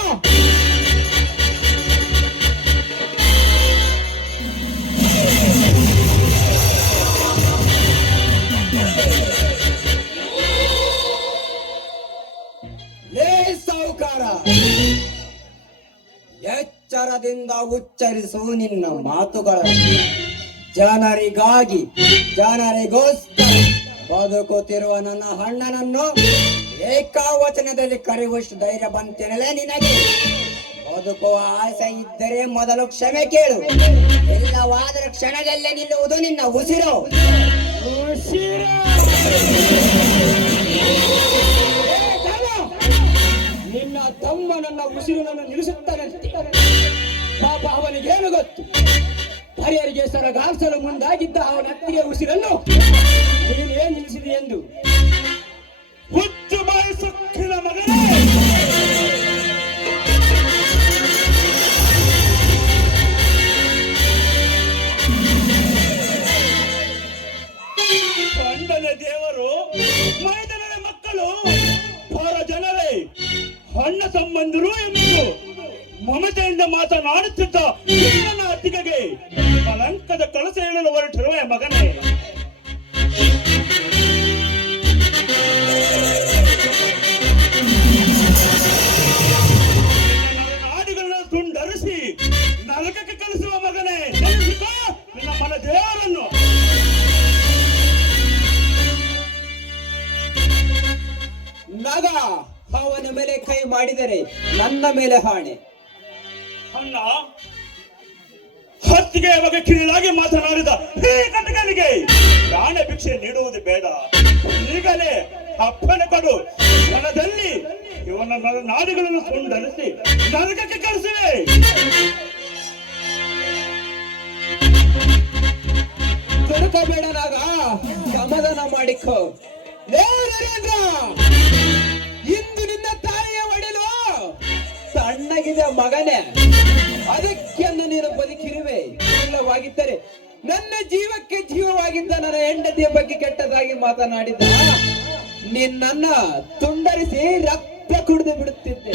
ಲೇ ಸೌಕಾರ, ಎಚ್ಚರದಿಂದ ಉಚ್ಚರಿಸು ನಿನ್ನ ಮಾತುಗಳನ್ನು. ಜನರಿಗಾಗಿ ಜನರಿಗೋಸ್ಕರ ಬದುಕುತ್ತಿರುವ ನನ್ನ ಅಣ್ಣನನ್ನು ಏಕಾವಚನದಲ್ಲಿ ಕರೆಯುವಷ್ಟು ಧೈರ್ಯ ಬಂತೇನಲೇ ನಿನಗೆ? ಬದುಕುವ ಆಸೆ ಇದ್ದರೆ ಮೊದಲು ಕ್ಷಮೆ ಕೇಳು. ಇಲ್ಲವಾದರೆ ಕ್ಷಣದಲ್ಲೇ ನಿಲ್ಲುವುದು ನಿನ್ನ ಉಸಿರು. ನಿನ್ನ ತಮ್ಮ ನನ್ನ ಉಸಿರನ್ನು ನಿಲ್ಲಿಸುತ್ತಾನಂತೆ. ಪಾಪ ಅವನಿಗೇನು ಗೊತ್ತು? ಹರಿಯರಿಗೆ ಸರಗಾಲ್ಸಲು ಮುಂದಾಗಿದ್ದ ಅವನ ಅತ್ತಿಗೆ ಉಸಿರನ್ನು ನೀನು ಏನ್ ನಿಲ್ಲಿಸಿದೆ ಎಂದು. ಹುಚ್ಚು ಬಾಯಿ ಸೊಕ್ಕಿನ ಮಗನೇ, ಗಂಡನ ದೇವರು, ಮೈದನರ ಮಕ್ಕಳು, ಪರ ಜನರೇ, ಅಣ್ಣ ಸಂಬಂಧರು ಎಂಬುದು ಮಮತೆಯಿಂದ ಮಾತನಾಡುತ್ತಿದ್ದ ನನ್ನ ಅತ್ತಿಗೆಗೆ ಕಲಂಕದ ಕಳಸ ಹೇಳಲು ಹೊರಟಿರುವ ಮಗನೇ. ನಾಡಿಗಳನ್ನು ತುಂಡರಿಸಿ ನರಕಕ್ಕೆ ಕಳಿಸುವ ಮಗನೇ, ನೆನೆಸಿಕೋ ನಿನ್ನ ಮನ ದೇವರನ್ನು. ನಗ ಅವನ ಮೇಲೆ ಕೈ ಮಾಡಿದರೆ ನನ್ನ ಮೇಲೆ ಹಾಣೆ. ಅಣ್ಣ, ಹತ್ತಿಗೆ ಬಗ್ಗೆ ಕಿರಿಯಾಗಿ ಮಾತನಾಡಿದ ಈ ಕಟಕನಿಗೆ ಪ್ರಾಣ ಭಿಕ್ಷೆ ನೀಡುವುದು ಬೇಡ. ಈಗಲೇ ಅಪ್ಪಣೆ ಕೊಡು. ಮನದಲ್ಲಿ ಇವನ ನಾಡುಗಳನ್ನು ತುಂಡರಿಸಿ ನರಕಕ್ಕೆ ಕಳಿಸಿವೆ. ತೊಡಕಬೇಡ ನಾಗ, ಸಮಾಧಾನ ಮಾಡಿಕೋ. ಲೇ ನರೇಂದ್ರ, ಇಂದು ನಿನ್ನ ತಾಯಿಯ ಒಡೆಲು ಸಣ್ಣಗಿದೆ ಮಗನೇ. ಅದಕ್ಕೆಂದು ನೀನು ಬದುಕಿರುವೆ. ಇಲ್ಲವಾಗಿದ್ದರೆ ನನ್ನ ಜೀವಕ್ಕೆ ಜೀವವಾಗಿದ್ದ ನನ್ನ ಹೆಂಡತಿಯ ಬಗ್ಗೆ ಕೆಟ್ಟದಾಗಿ ಮಾತನಾಡಿದ ನಿನ್ನನ್ನ ತುಂಡರಿಸಿ ರಕ್ತ ಕುಡಿದು ಬಿಡುತ್ತಿದ್ದೆ.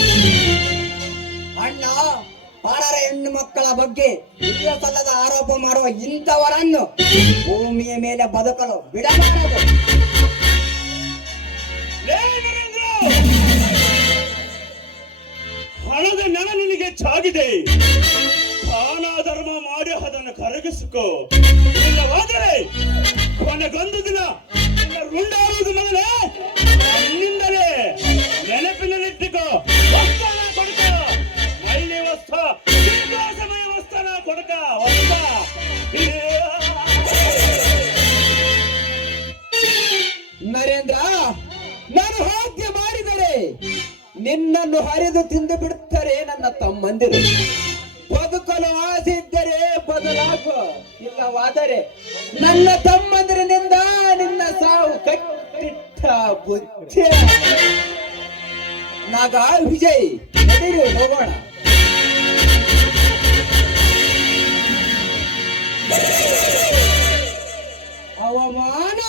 ಅಣ್ಣ, ಪರರ ಹೆಣ್ಣು ಮಕ್ಕಳ ಬಗ್ಗೆ ಇಲ್ಲ ಸಲ್ಲದ ಆರೋಪ ಮಾಡುವ ಇಂಥವರನ್ನು ಭೂಮಿಯ ಮೇಲೆ ಬದುಕಲು ಬಿಡಬಾರದು. ಲೇ ನರೇಂದ್ರ, ಹಣದ ನೆಲ ನಿನಗೆ ಚಾಗಿದೆ. ದಾನ ಧರ್ಮ ಮಾಡಿ ಅದನ್ನು ಕರಗಿಸಿಕೋ. ಇಲ್ಲವಾದರೆ ಕೊನೆಗೊಂದು ದಿನ ರುಂಡಾರುವುದು ಮಗನೇ. ನನ್ನಿಂದಲೇ ನೆನಪಿನಲ್ಲಿಟ್ಟಿಕೋ. ವಸ್ತಾನ ಕೊಡ್ಕ, ಮೈಲಿ ವಸ್ತ, ಸಮಯ ವಸ್ತಾನ ಕೊಡ್ಕ, ವಸ್ತ. ನರೇಂದ್ರ, ನಾನು ಹಾಗೆ ಮಾಡಿದರೆ ನಿನ್ನನ್ನು ಹರಿದು ತಿಂದು ಬಿಡುತ್ತಾರೆ ನನ್ನ ತಮ್ಮಂದಿರು. ಬದುಕಲು ಆಸೆ ಇದ್ದರೆ ಬದಲಾಗು, ಇಲ್ಲವಾದರೆ ನನ್ನ ತಮ್ಮಂದಿರಿನಿಂದ ನಿನ್ನ ಸಾವು ಕಟ್ಟಿಟ್ಟ ಬುದ್ಧಿ. ನಾಗ ವಿಜಯ್, ನಡೀರಿ ಹೋಗೋಣ. ಅವಮಾನ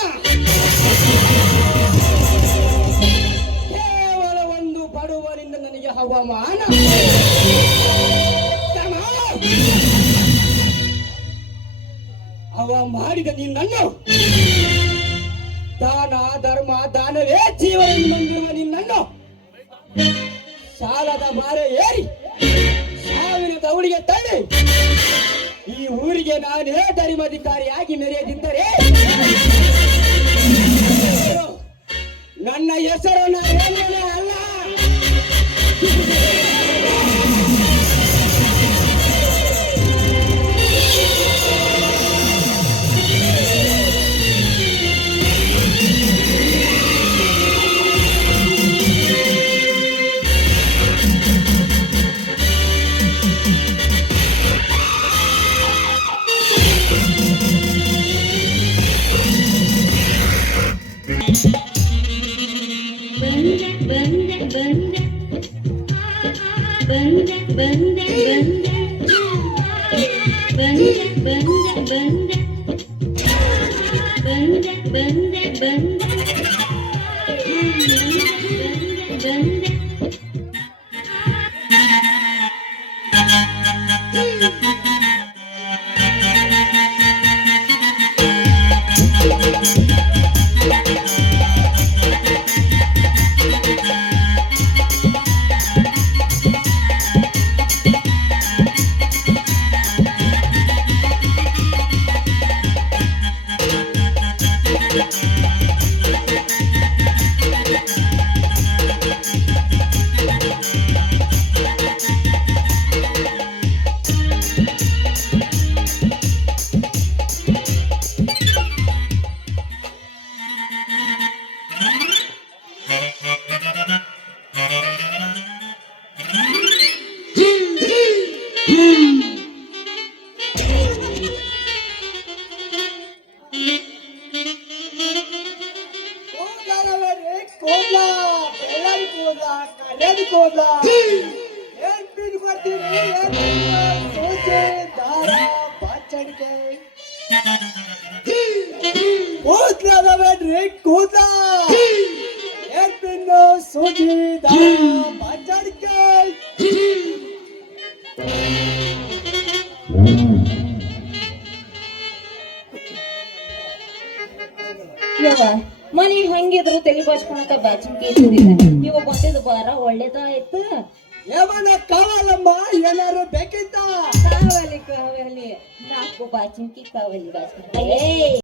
ಕೇವಲ ಒಂದು ಬಡವನಿಂದ ನನಗೆ ಅವಮಾನ. ಅವ ಮಾಡಿದ ನಿನ್ನನ್ನು, ದಾನ ಧರ್ಮ ದಾನವೇ ಜೀವನ ನಂಬಿರುವ ನಿನ್ನನ್ನು ಸಾಲದ ಮಾರೆ ಏರಿ ಸಾವಿನ ದೌಡಿಗೆ ತಳ್ಳಿ ಈ ಊರಿಗೆ ನಾನೇ ಧರ್ಮಾಧಿಕಾರಿಯಾಗಿ ಮೆರೆಯದಿದ್ದರೆ ನನ್ನ ಹೆಸರು ನರೇಂದ್ರನೇ ಅಲ್ಲ. ಮನೆ ಹಂಗಿದ್ರು ತಲೆ ಬಾಚ್ಕೊಳಕ ಬಾಚಿಕೆ ಇದ್ದಿಲ್ಲ. ನೀವು ಬಂದಿದ್ದು ಬಾರ ಒಳ್ಳೇದಾಯ್ತು. ಏಮನ ಕಾವಲಮ್ಮ, ಏನಾರು ಬೇಕಿತ್ತ? ಕಾವಲಿ ಕಾವಲಿ, ನಾಲ್ಕು ಬಾಚಿಂಕಿ ಕಾವಲಿ ಬಾಚಿಂಕಿ.